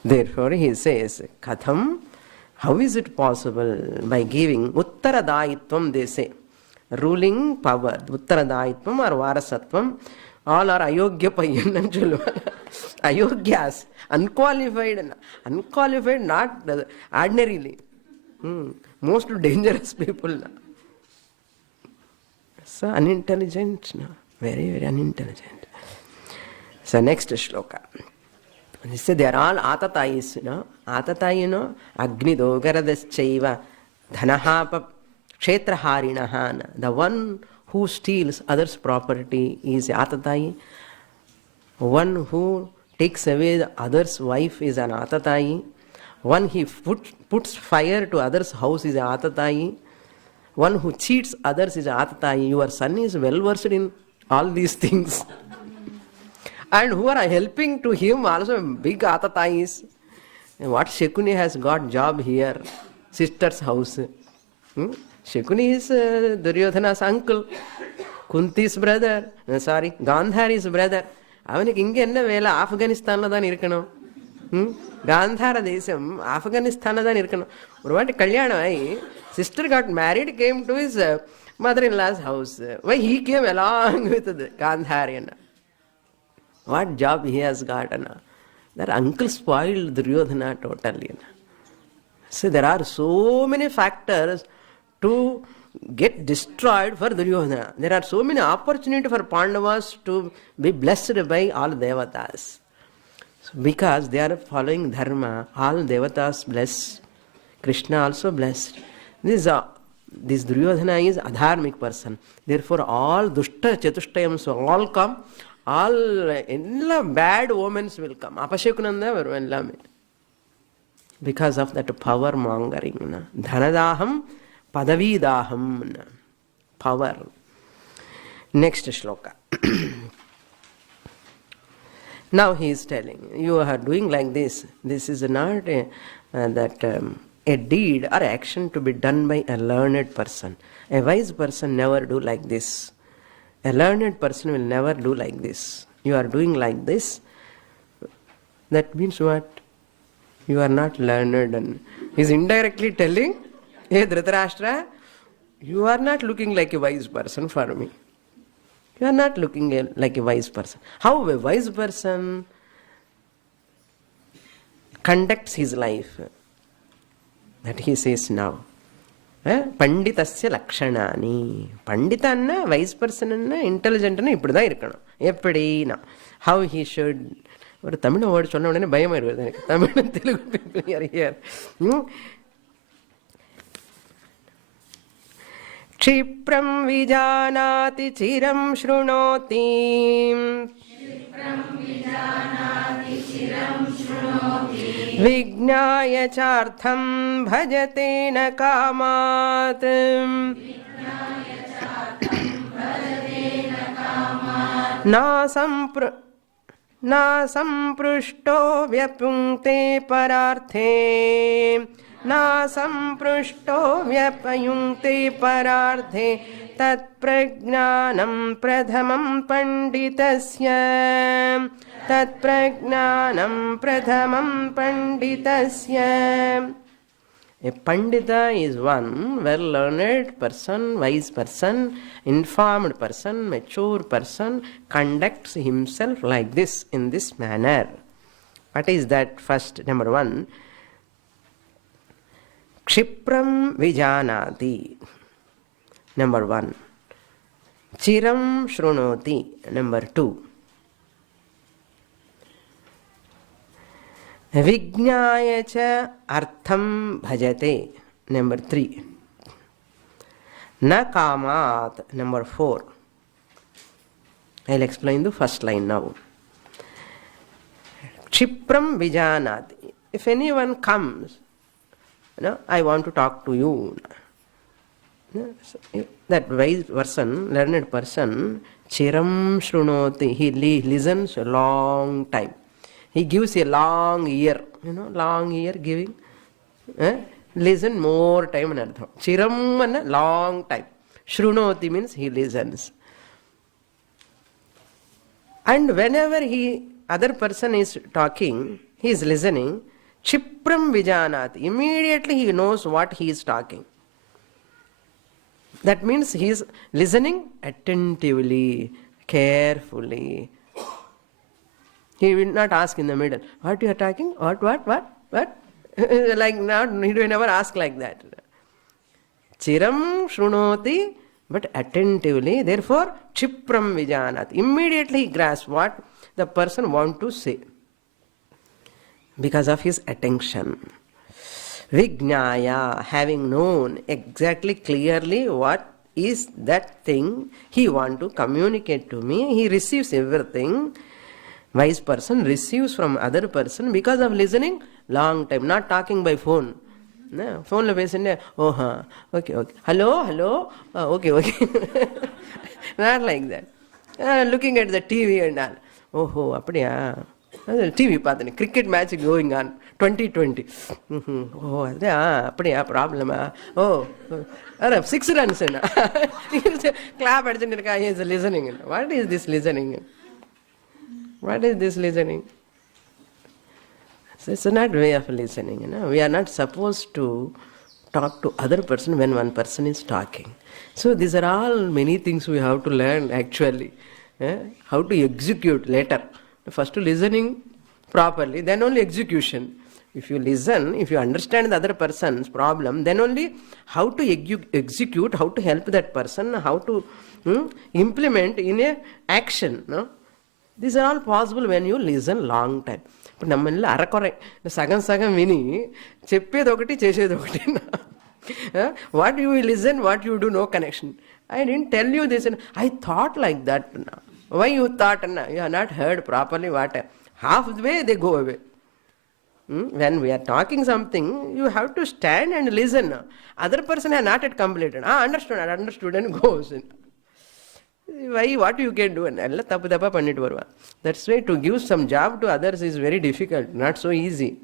Therefore he says, Katham, how is it possible? By giving Uttaradaitvam, they say, ruling power, Uttaradaitvam or Varasatvam, all are Ayogya Payan and Ayogyas, unqualified, not ordinarily. Most dangerous people. So unintelligent, very, very unintelligent. So next shloka. He said they are all atatayis, Atatayi, Agni Dogaradachaiva, Dhanahapa, Kshetraharinahan. The one who steals others' property is Atatayi. One who takes away the other's wife is an Atatayi. One he puts fire to others' house is an Atatayi. One who cheats others is an Atatayi. Your son is well versed in all these things. And who are helping to him also big Atatayis. What Shakuni has got job here? Sister's house. Shakuni is Duryodhana's uncle. Kunti's brother. Gandhari's brother. அவனுக்கு இங்க என்ன வேலை? ஆப்கானிஸ்தான்ல தான் இருக்கணும். காந்தார தேசம் ஆப்கானிஸ்தான்ல தான் இருக்கணும். ஒரு வாட்டி கல்யாணம் ஆகி sister got married, came to his mother-in-law's house. Why he came along with the Gandhari? What job he has got? That uncle spoiled Duryodhana totally. So there are so many factors to get destroyed for Duryodhana. There are so many opportunities for Pandavas to be blessed by all Devatas. So because they are following Dharma, all Devatas bless. Krishna also blessed. This Duryodhana is adharmic person. Therefore all Dushta Chatushtayams will all come. All bad omens will come. Apashakunanda varu. Because of that power mongering. Dhanadaham, padavidaham. Power. Next shloka. Now he is telling, you are doing like this. This is not a deed or action to be done by a learned person. A wise person never do like this. A learned person will never do like this. You are doing like this. That means what? You are not learned. And he is indirectly telling, hey Dhritarashtra, you are not looking like a wise person for me. You are not looking like a wise person. How a wise person conducts his life? That he says now. Panditasya lakshanani. Pandita anna, wise person anna, intelligent anna, ippudu da irukkanum. Eppadina. How he should. Or Tamil word sonna udane bayam iruvadu. Tamil and Telugu people are here. Kshipram vijanati chiram shrunoti. Vignaya chartham bhajate na kamat. Na samprushto vyapyunkte pararthe. Na samprushto vyapyunkte pararthe. Tat pragnanam pradhamam panditasya. Tat pragnanam pradhamam panditasya. A pandita is one well-learned person, wise person, informed person, mature person, conducts himself like this, in this manner. What is that? First, number one, Kshipram vijanati. Number one. Chiram shrunoti. Number two. Vignaya cha artham bhajate. Number three. Na kamat. Number four. I'll explain the first line now. Kshipram vijanati. If anyone comes, I want to talk to you. That wise person, learned person, chiram shrunoti. He listens a long time. He gives a long ear, long ear giving. Listen more time and artham. Chiram and long time. Shrunoti means he listens. And whenever other person is talking, he is listening, Kshipram vijanati. Immediately he knows what he is talking. That means he is listening attentively, carefully. He will not ask in the middle, what you are talking? What? Like now, he will never ask like that. Chiram shrunoti, but attentively. Therefore, Kshipram vijanati. Immediately he grasps what the person wants to say. Because of his attention. Vignaya, having known exactly clearly what is that thing he wants to communicate to me, he receives everything. Wise person receives from other person because of listening long time, not talking by phone. Phone la pesinde, okay. Hello, okay. Not like that. Looking at the TV and all. Apadiya. TV pathani, cricket match going on, 2020. Apadiya problem. 6 runs. Clap at the guy is listening. What is this listening? What is this listening? So it's not way of listening. We are not supposed to talk to other person when one person is talking. So these are all many things we have to learn actually. How to execute later. First listening properly, then only execution. If you listen, if you understand the other person's problem, then only how to execute, how to help that person, how to implement in a action. No? These are all possible when you listen long time. But nammalla arakorai sagam vini cheppedi okati chesedi okati. What you listen, what you do, no connection. I didn't tell you this. I thought like that. Why you thought? You have not heard properly what. Halfway they go away. When we are talking something, you have to stand and listen. Other person has not yet completed. Understood and goes. Why? What you can do? That's why to give some job to others is very difficult, not so easy.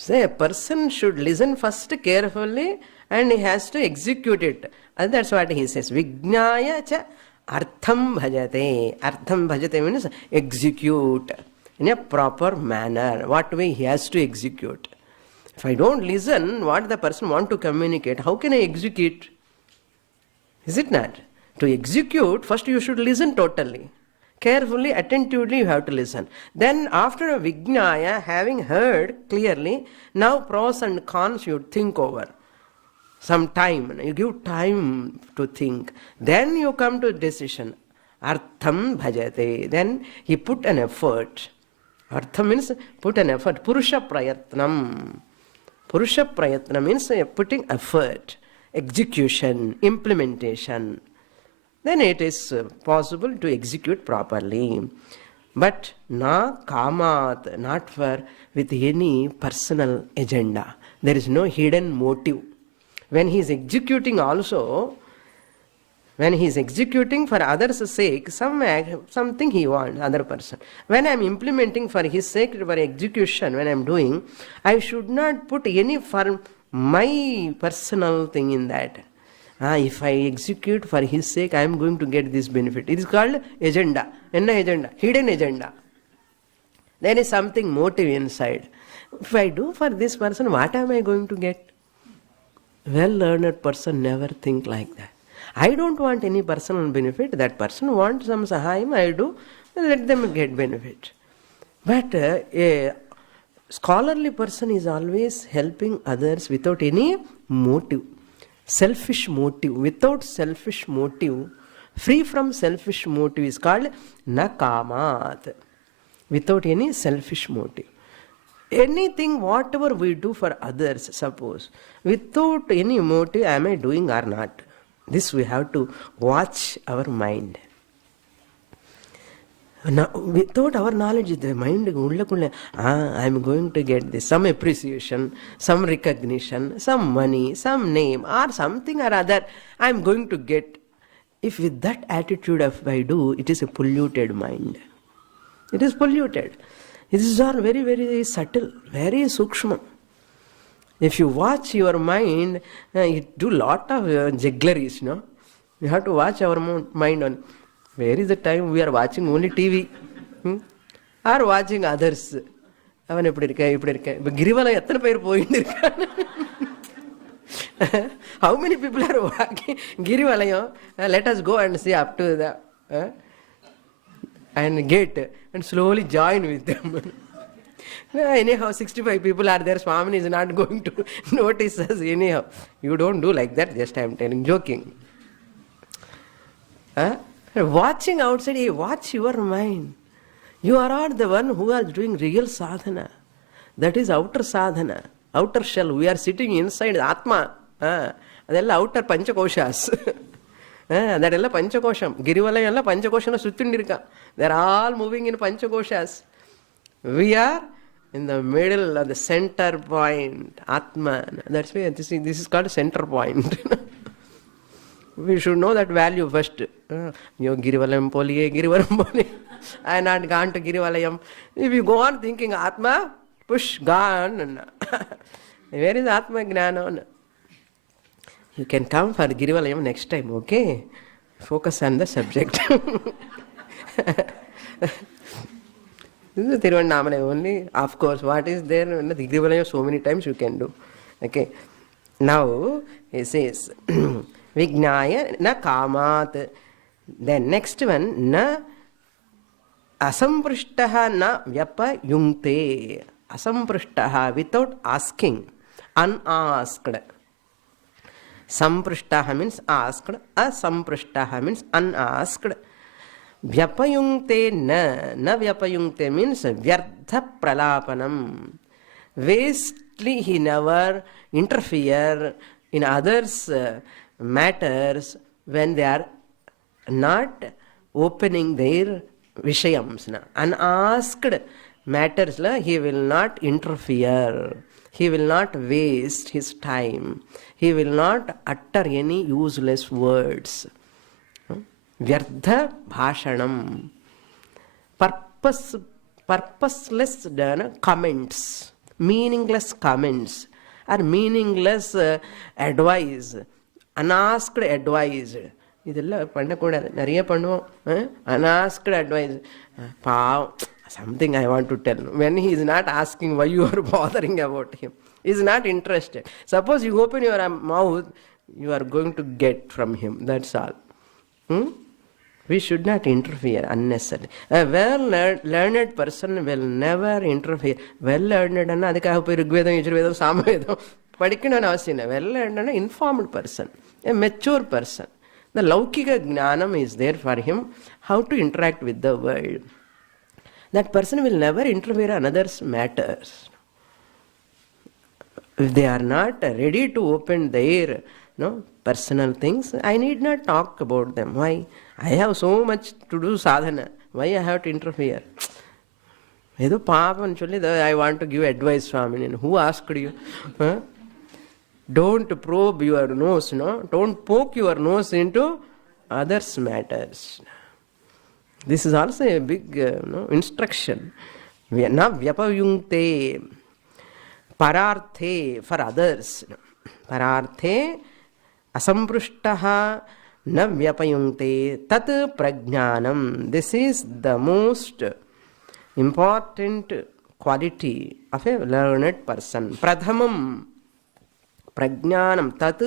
So a person should listen first carefully and he has to execute it. And that's what he says. Vijnaya cha artham bhajate. Artham bhajate means execute in a proper manner. What way he has to execute. If I don't listen what the person want to communicate, how can I execute? Is it not? To execute, first you should listen totally. Carefully, attentively you have to listen. Then after a vijnaya, having heard clearly, now pros and cons you think over. Some time, you give time to think. Then you come to decision. Artham bhajate. Then he put an effort. Artham means put an effort. Purusha prayatnam. Purusha prayatna means putting effort, execution, implementation. Then it is possible to execute properly. But na kamat, not for with any personal agenda. There is no hidden motive. When he is executing also, when he is executing for others' sake, something he wants, other person. When I am implementing for his sake, for execution, when I am doing, I should not put any for my personal thing in that. If I execute for his sake, I am going to get this benefit. It is called agenda. Enna agenda? Hidden agenda. There is something motive inside. If I do for this person, what am I going to get? Well-learned person never think like that. I don't want any personal benefit. That person wants some sahayam, I do. Let them get benefit. But a scholarly person is always helping others without any motive. Selfish motive. Without selfish motive, free from selfish motive is called na kamat. Without any selfish motive. Anything, whatever we do for others, suppose, without any motive, am I doing or not? This we have to watch our mind. Now, without our knowledge, the mind, I am going to get this, some appreciation, some recognition, some money, some name, or something or other, I am going to get. If with that attitude of I do, it is a polluted mind. It is polluted. This is all very, very subtle, very sukshma. If you watch your mind, it do lot of juggleries, no? You have to watch our mind on where is the time we are watching only TV or watching others. How many people are walking Girivalayam? Let us go and see up to the and gate and slowly join with them. Anyhow, 65 people are there. Swamini is not going to notice us anyhow. You don't do like that, just I am telling, joking. Watching outside, watch your mind. You are not the one who is doing real sadhana. That is outer sadhana, outer shell. We are sitting inside Atma. Adella outer panchakoshas. That panchakosham. Girivalayam panchakoshana suttundirka. They are all moving in panchakoshas. We are in the middle of the center point, Atman. That's why this is called center point. We should know that value first. Girivalayam poliye, Girivalayam poliye. I am not gone to Girivalayam. If you go on thinking Atma, push, gone. Where is Atma Gnana? You can come for Girivalayam next time, okay? Focus on the subject. This is Thiruvannamalai only. Of course, what is there in the Girivalayam, so many times you can do. Okay. Now, he says, Vijnaya na kamat. Then next one, na asamprishtaha na vyapayunkte. Asamprishtaha, without asking, unasked. Samprishtaha means asked, asamprishtaha means unasked. Vyapayunkte na vyapayunkte means vyartha pralapanam. Vastly he never interfere in others' matters when they are not opening their vishayams. Unasked matters, he will not interfere. He will not waste his time. He will not utter any useless words. Vyartha bhashanam. Purposeless comments. meaningless comments or meaningless advice, unasked advice. இதெல்லாம் பண்ணக்கூடாது. நிறைய பண்ணுவோம். Unasked advice. Something I want to tell. When he is not asking why you are bothering about him, he is not interested. Suppose you open your mouth, you are going to get from him. That's all. We should not interfere unnecessarily. A well-learned person will never interfere. Well-learned anna adukkaga poi Rigvedam, Yajurvedam, Samvedam padikkanum avashyam illa. Well-learned anna informed person, a mature person. The Laukika Jnanam is there for him, how to interact with the world. That person will never interfere in others' matters. If they are not ready to open their personal things, I need not talk about them. Why? I have so much to do sadhana. Why I have to interfere? Edo paapam cholli, I want to give advice, Swamini. Who asked you? Don't probe your nose, don't poke your nose into others' matters. This is also a big instruction. Na vyapayunkte pararthe, for others. Pararthe asamprishtaha na vyapayunkte tat prajnanam. This is the most important quality of a learned person. Pradhamam prajnanam tat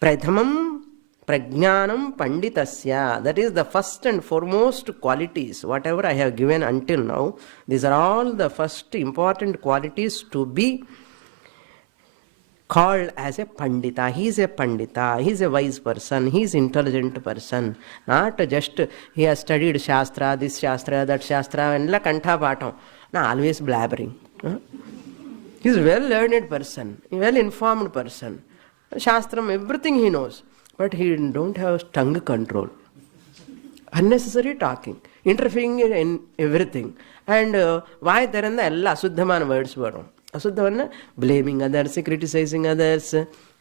pradhamam prajnanam panditasya. That is the first and foremost qualities. Whatever I have given until now, these are all the first important qualities to be called as a pandita. He is a pandita, he is a wise person, he is intelligent person. Not just he has studied Shastra, this Shastra, that Shastra, and la kantha patham. No, always blabbering. He is a well-learned person, a well-informed person. Shastram, everything he knows. But he don't have tongue control. Unnecessary talking, interfering in everything. And why there and ella asuddhamana words varum. Asuddhamana, blaming others, criticizing others,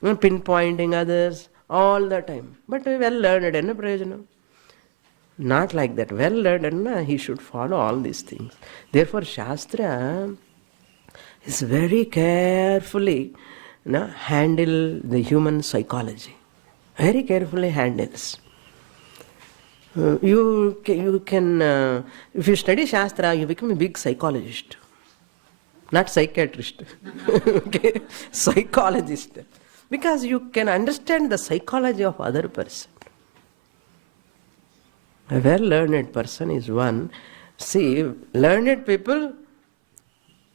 pinpointing others, all the time. But well-learned enna prayojanam. Not like that. Well-learned, he should follow all these things. Therefore, Shastra is very carefully handle the human psychology. Very carefully handles. You can, if you study Shastra, you become a big psychologist. Not psychiatrist. Okay? Psychologist. Because you can understand the psychology of other person. A well-learned person is one. See, learned people,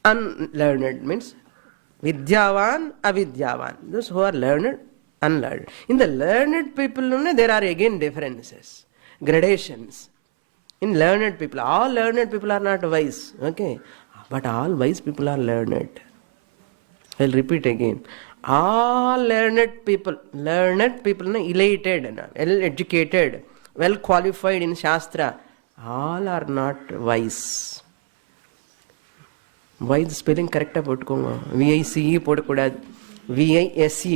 unlearned means Vidyavan, Avidyavan. Those who are learned, unlearned. In the learned people, there are again differences, gradations. In learned people, all learned people are not wise, okay? But all wise people are learned. I'll repeat again. All learned people, elated, well-educated, well-qualified in Shastra, all are not wise. Wise spelling correct போட்டுக்கோங்க. VICE போடக்கூடாது. VISE.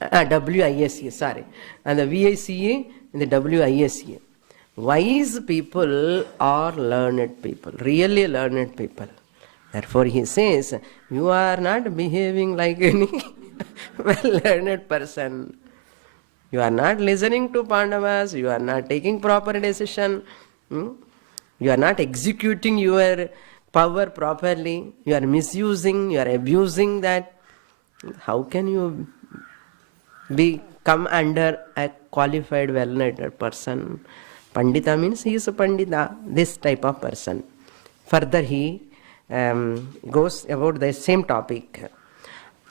WISE, sorry. And the VICE and the WISE. Wise people are learned people, really learned people. Therefore he says, you are not behaving like any well-learned person. You are not listening to Pandavas, you are not taking proper decision, you are not executing your power properly, you are misusing, you are abusing that. How can you come under a qualified, well-learned person? Pandita means he is a Pandita, this type of person. Further he goes about the same topic.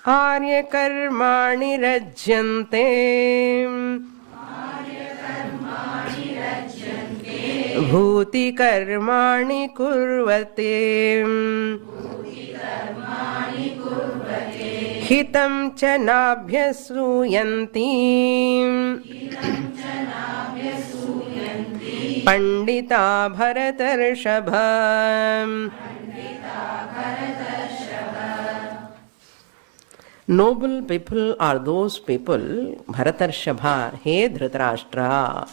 Arya karmani rajyante bhuti karmani kurvate hitam cha nabhyasuyanti Pandita Bharatarshava. Noble people are those people, Bharatarshava, He Dhritarashtra.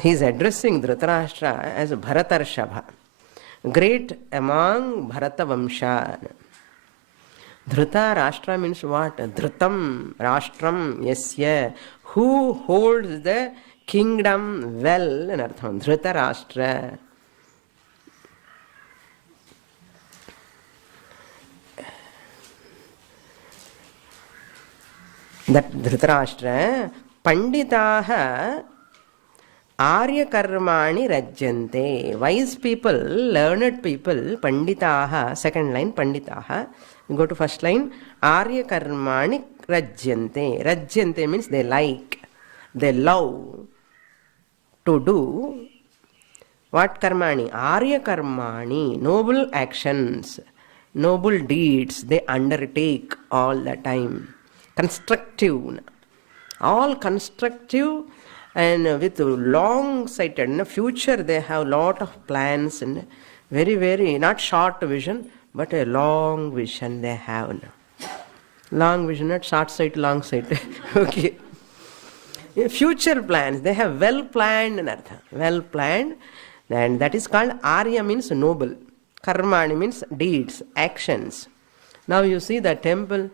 he is addressing Dhritarashtra as Bharatarshabha, great among Bharata Vamsha. Dhrita Rashtra means what? Dhritam Rashtram Yasya, who holds the kingdom well, in artham. Dhrita Rashtra. That Dhritarashtra, Panditaha Arya Karmani Rajyante. Wise people, learned people, Panditaha, second line, Panditaha. You go to first line, Arya Karmani Rajyante. Rajyante means they like, they love to do. What Karmani? Arya Karmani, noble actions, noble deeds, they undertake all the time. Constructive, all constructive and with long-sighted future. They have lot of plans and very, very not short vision, but a long vision they have. Long vision, not short sight, long sight. Okay. Future plans, they have well planned and artha. Well planned, and that is called Arya means noble. Karmani means deeds, actions. Now you see the temple.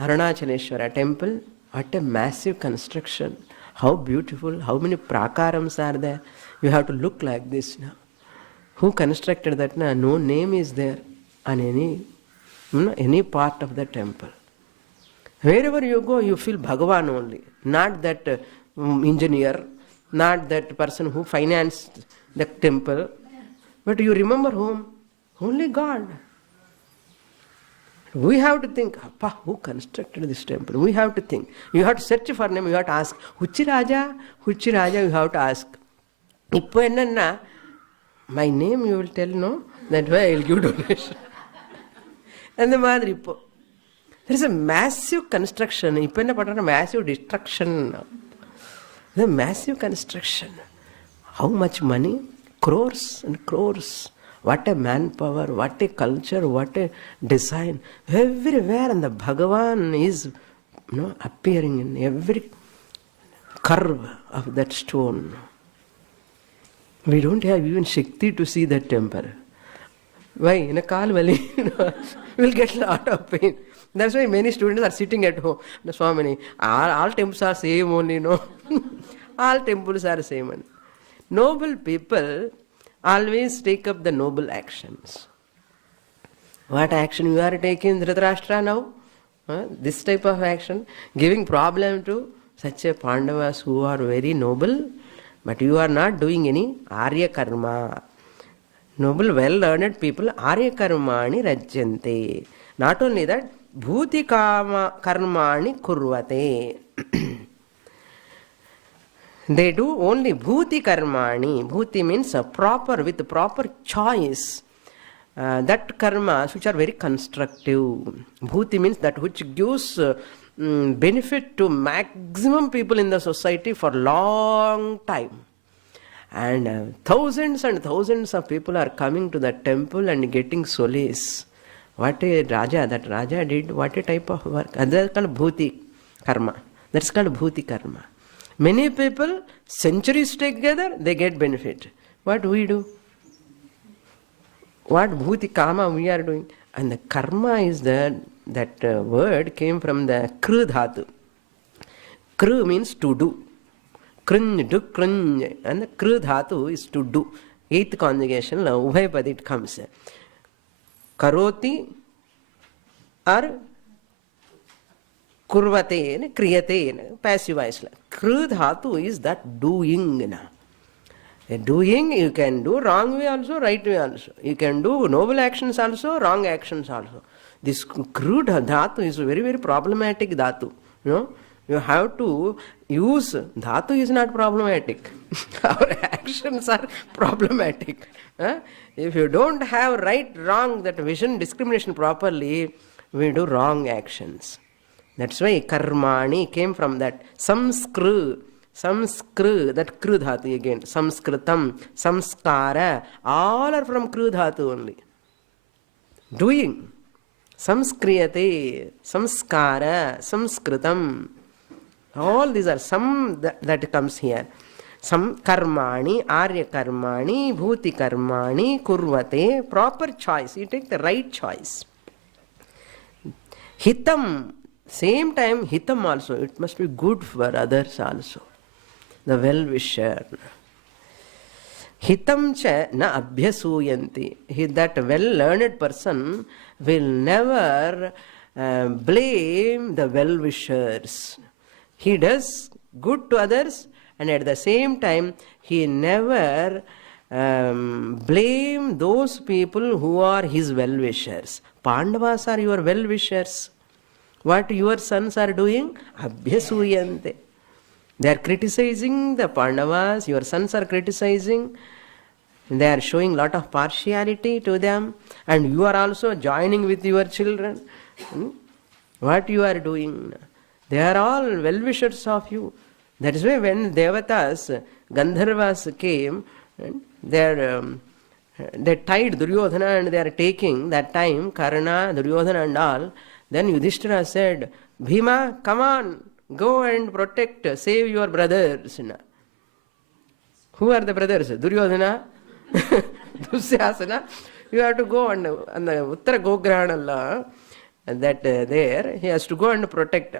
Arunachaleshwara temple, what a massive construction. How beautiful, how many prakarams are there. You have to look like this now. Who constructed that? No name is there on any part of the temple. Wherever you go, you feel Bhagavan only. Not that engineer, not that person who financed the temple. But you remember whom? Only God. We have to think, Appa, who constructed this temple? We have to think. You have to search for name, you have to ask, Huchi Raja, you have to ask. Ippo enna, my name you will tell, no? That way I will give donation. And the Madri Ippo. There is a massive construction. Ippo enna patana massive destruction. The massive construction. How much money? Crores and crores. What a manpower, what a culture, what a design. Everywhere, and the Bhagavan is appearing in every curve of that stone. We don't have even Shakti to see that temple. Why? In a Kalvali, we'll get a lot of pain. That's why many students are sitting at home. The Swamini, all temples are same only, no? All temples are same. Noble people always take up the noble actions. What action you are taking, Dhritarashtra, now? This type of action, giving problem to such a Pandavas who are very noble, but you are not doing any Arya Karma. Noble, well-learned people, Arya Karmani Rajyante. Not only that, Bhuti Karmani Kurvate. They do only Bhuti Karmani. Bhuti means proper, with proper choice. That karmas which are very constructive. Bhuti means that which gives benefit to maximum people in the society for long time. And thousands and thousands of people are coming to the temple and getting solace. What a Raja, that Raja did, what a type of work. That's called Bhuti Karma. That's called Bhuti Karma. Many people, centuries together, they get benefit. What we do? What Bhuti Kama we are doing? And the karma is that word came from the Kru Dhatu. Kru means to do. Krunj, do, krunj. And the Kru Dhatu is to do. Eighth conjugation, Ubhayapad it comes. Karoti or kurvate, kriyate, passive voice. Kru Dhatu is that doing. Doing, you can do wrong way also, right way also. You can do noble actions also, wrong actions also. This crude dhatu is very, very problematic dhatu. You have to use, dhatu is not problematic. Our actions are problematic. If you don't have right, wrong, that vision discrimination properly, we do wrong actions. That's why karmani came from that samskru. Samskru, that kru dhatu again. Samskritam, samskara, all are from kru dhatu only. Doing. Samskriyate, samskara, samskritam. All these are some that comes here. Karmani, Arya Karmani, Bhuti Karmani, Kurvate, proper choice. You take the right choice. Hitam, same time, hitam also, it must be good for others also. The well-wisher. Hitam cha na abhyasuyanti. That well-learned person will never blame the well-wishers. He does good to others, and at the same time, he never blame those people who are his well-wishers. Pandavas are your well-wishers. What your sons are doing? Abhyasuyante. They are criticizing the Pandavas, your sons are criticizing. They are showing lot of partiality to them, and you are also joining with your children. What you are doing? They are all well-wishers of you. That is why when Devatas, Gandharvas came, they tied Duryodhana and they are taking that time, Karna, Duryodhana and all. Then Yudhishthira said, Bhima, come on, go and protect, save your brothers. Who are the brothers? Duryodhana, Dusyasana. You have to go and the Uttara Gograhanalla, that there, he has to go and protect.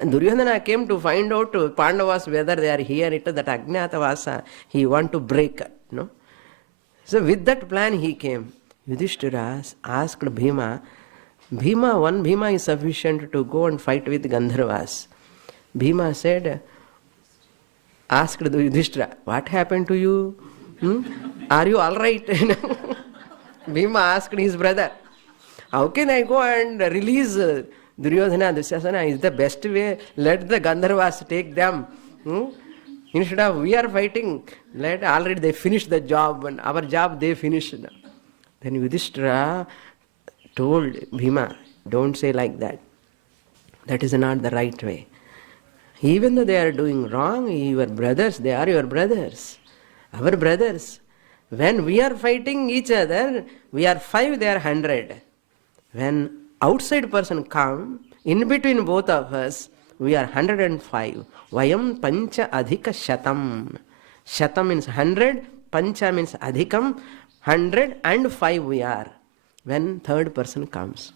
And Duryodhana came to find out Pandavas whether they are here, that Ajnatavasa, he want to break. No? So with that plan he came. Yudhishthira asked Bhima, one Bhima is sufficient to go and fight with Gandharvas. Bhima said, asked Yudhishthira, what happened to you? Are you all right? Bhima asked his brother, how can I go and release Duryodhana, Dusyasana? Is the best way. Let the Gandharvas take them. Instead of we are fighting, already they finished the job, and our job they finished. Then Yudhishthira told Bhima, don't say like that. That is not the right way. Even though they are doing wrong, your brothers, they are your brothers. Our brothers. When we are fighting each other, we are 5, they are 100. When outside person come, in between both of us, we are 105. Vayam pancha adhika shatam. Shatam means 100, pancha means adhikam, 105 we are. When third person comes.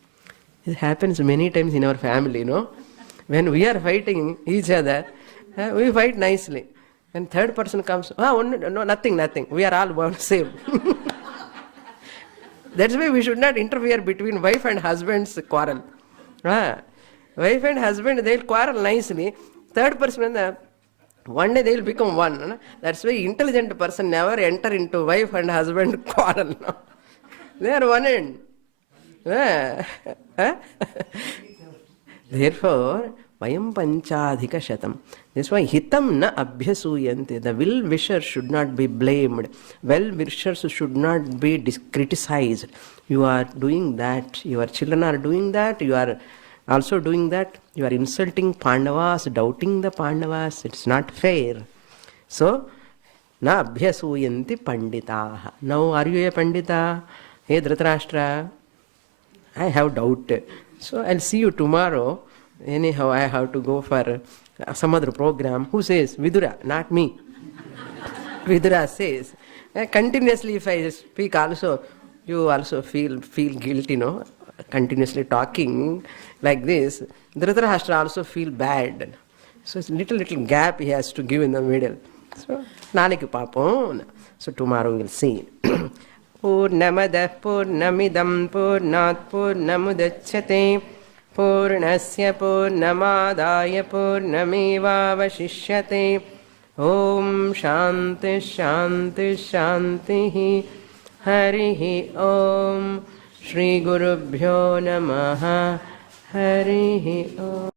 It happens many times in our family, no? When we are fighting each other, we fight nicely. When third person comes, no, nothing. We are all one same. That's why we should not interfere between wife and husband's quarrel. Wife and husband, they'll quarrel nicely. Third person, one day they'll become one. That's why intelligent person never enter into wife and husband quarrel. No? They are one end. Therefore, vayam panchadhika shatam. That's why hitam na abhyasuyante. The well-wisher should not be blamed. Well-wishers should not be criticized. You are doing that. Your children are doing that. You are also doing that. You are insulting Pandavas, doubting the Pandavas. It's not fair. So, na abhyasuyanti panditaha. Now, are you a pandita? Hey, Dhritarashtra, I have doubt. So, I'll see you tomorrow. Anyhow, I have to go for some other program. Who says? Vidura, not me. Vidura says, continuously if I speak also, you also feel guilty, no? Continuously talking like this. Dhritarashtra also feel bad. So it's little gap he has to give in the middle. So, naliki papon. So tomorrow we'll see. Purnamadah purnamidam purnat purnamudachyate purnasya purnamadaya purnamevavashishyate. Om Shanti Shanti Shanti Harihi Om Shri Gurubhyo Namaha Harihi Om.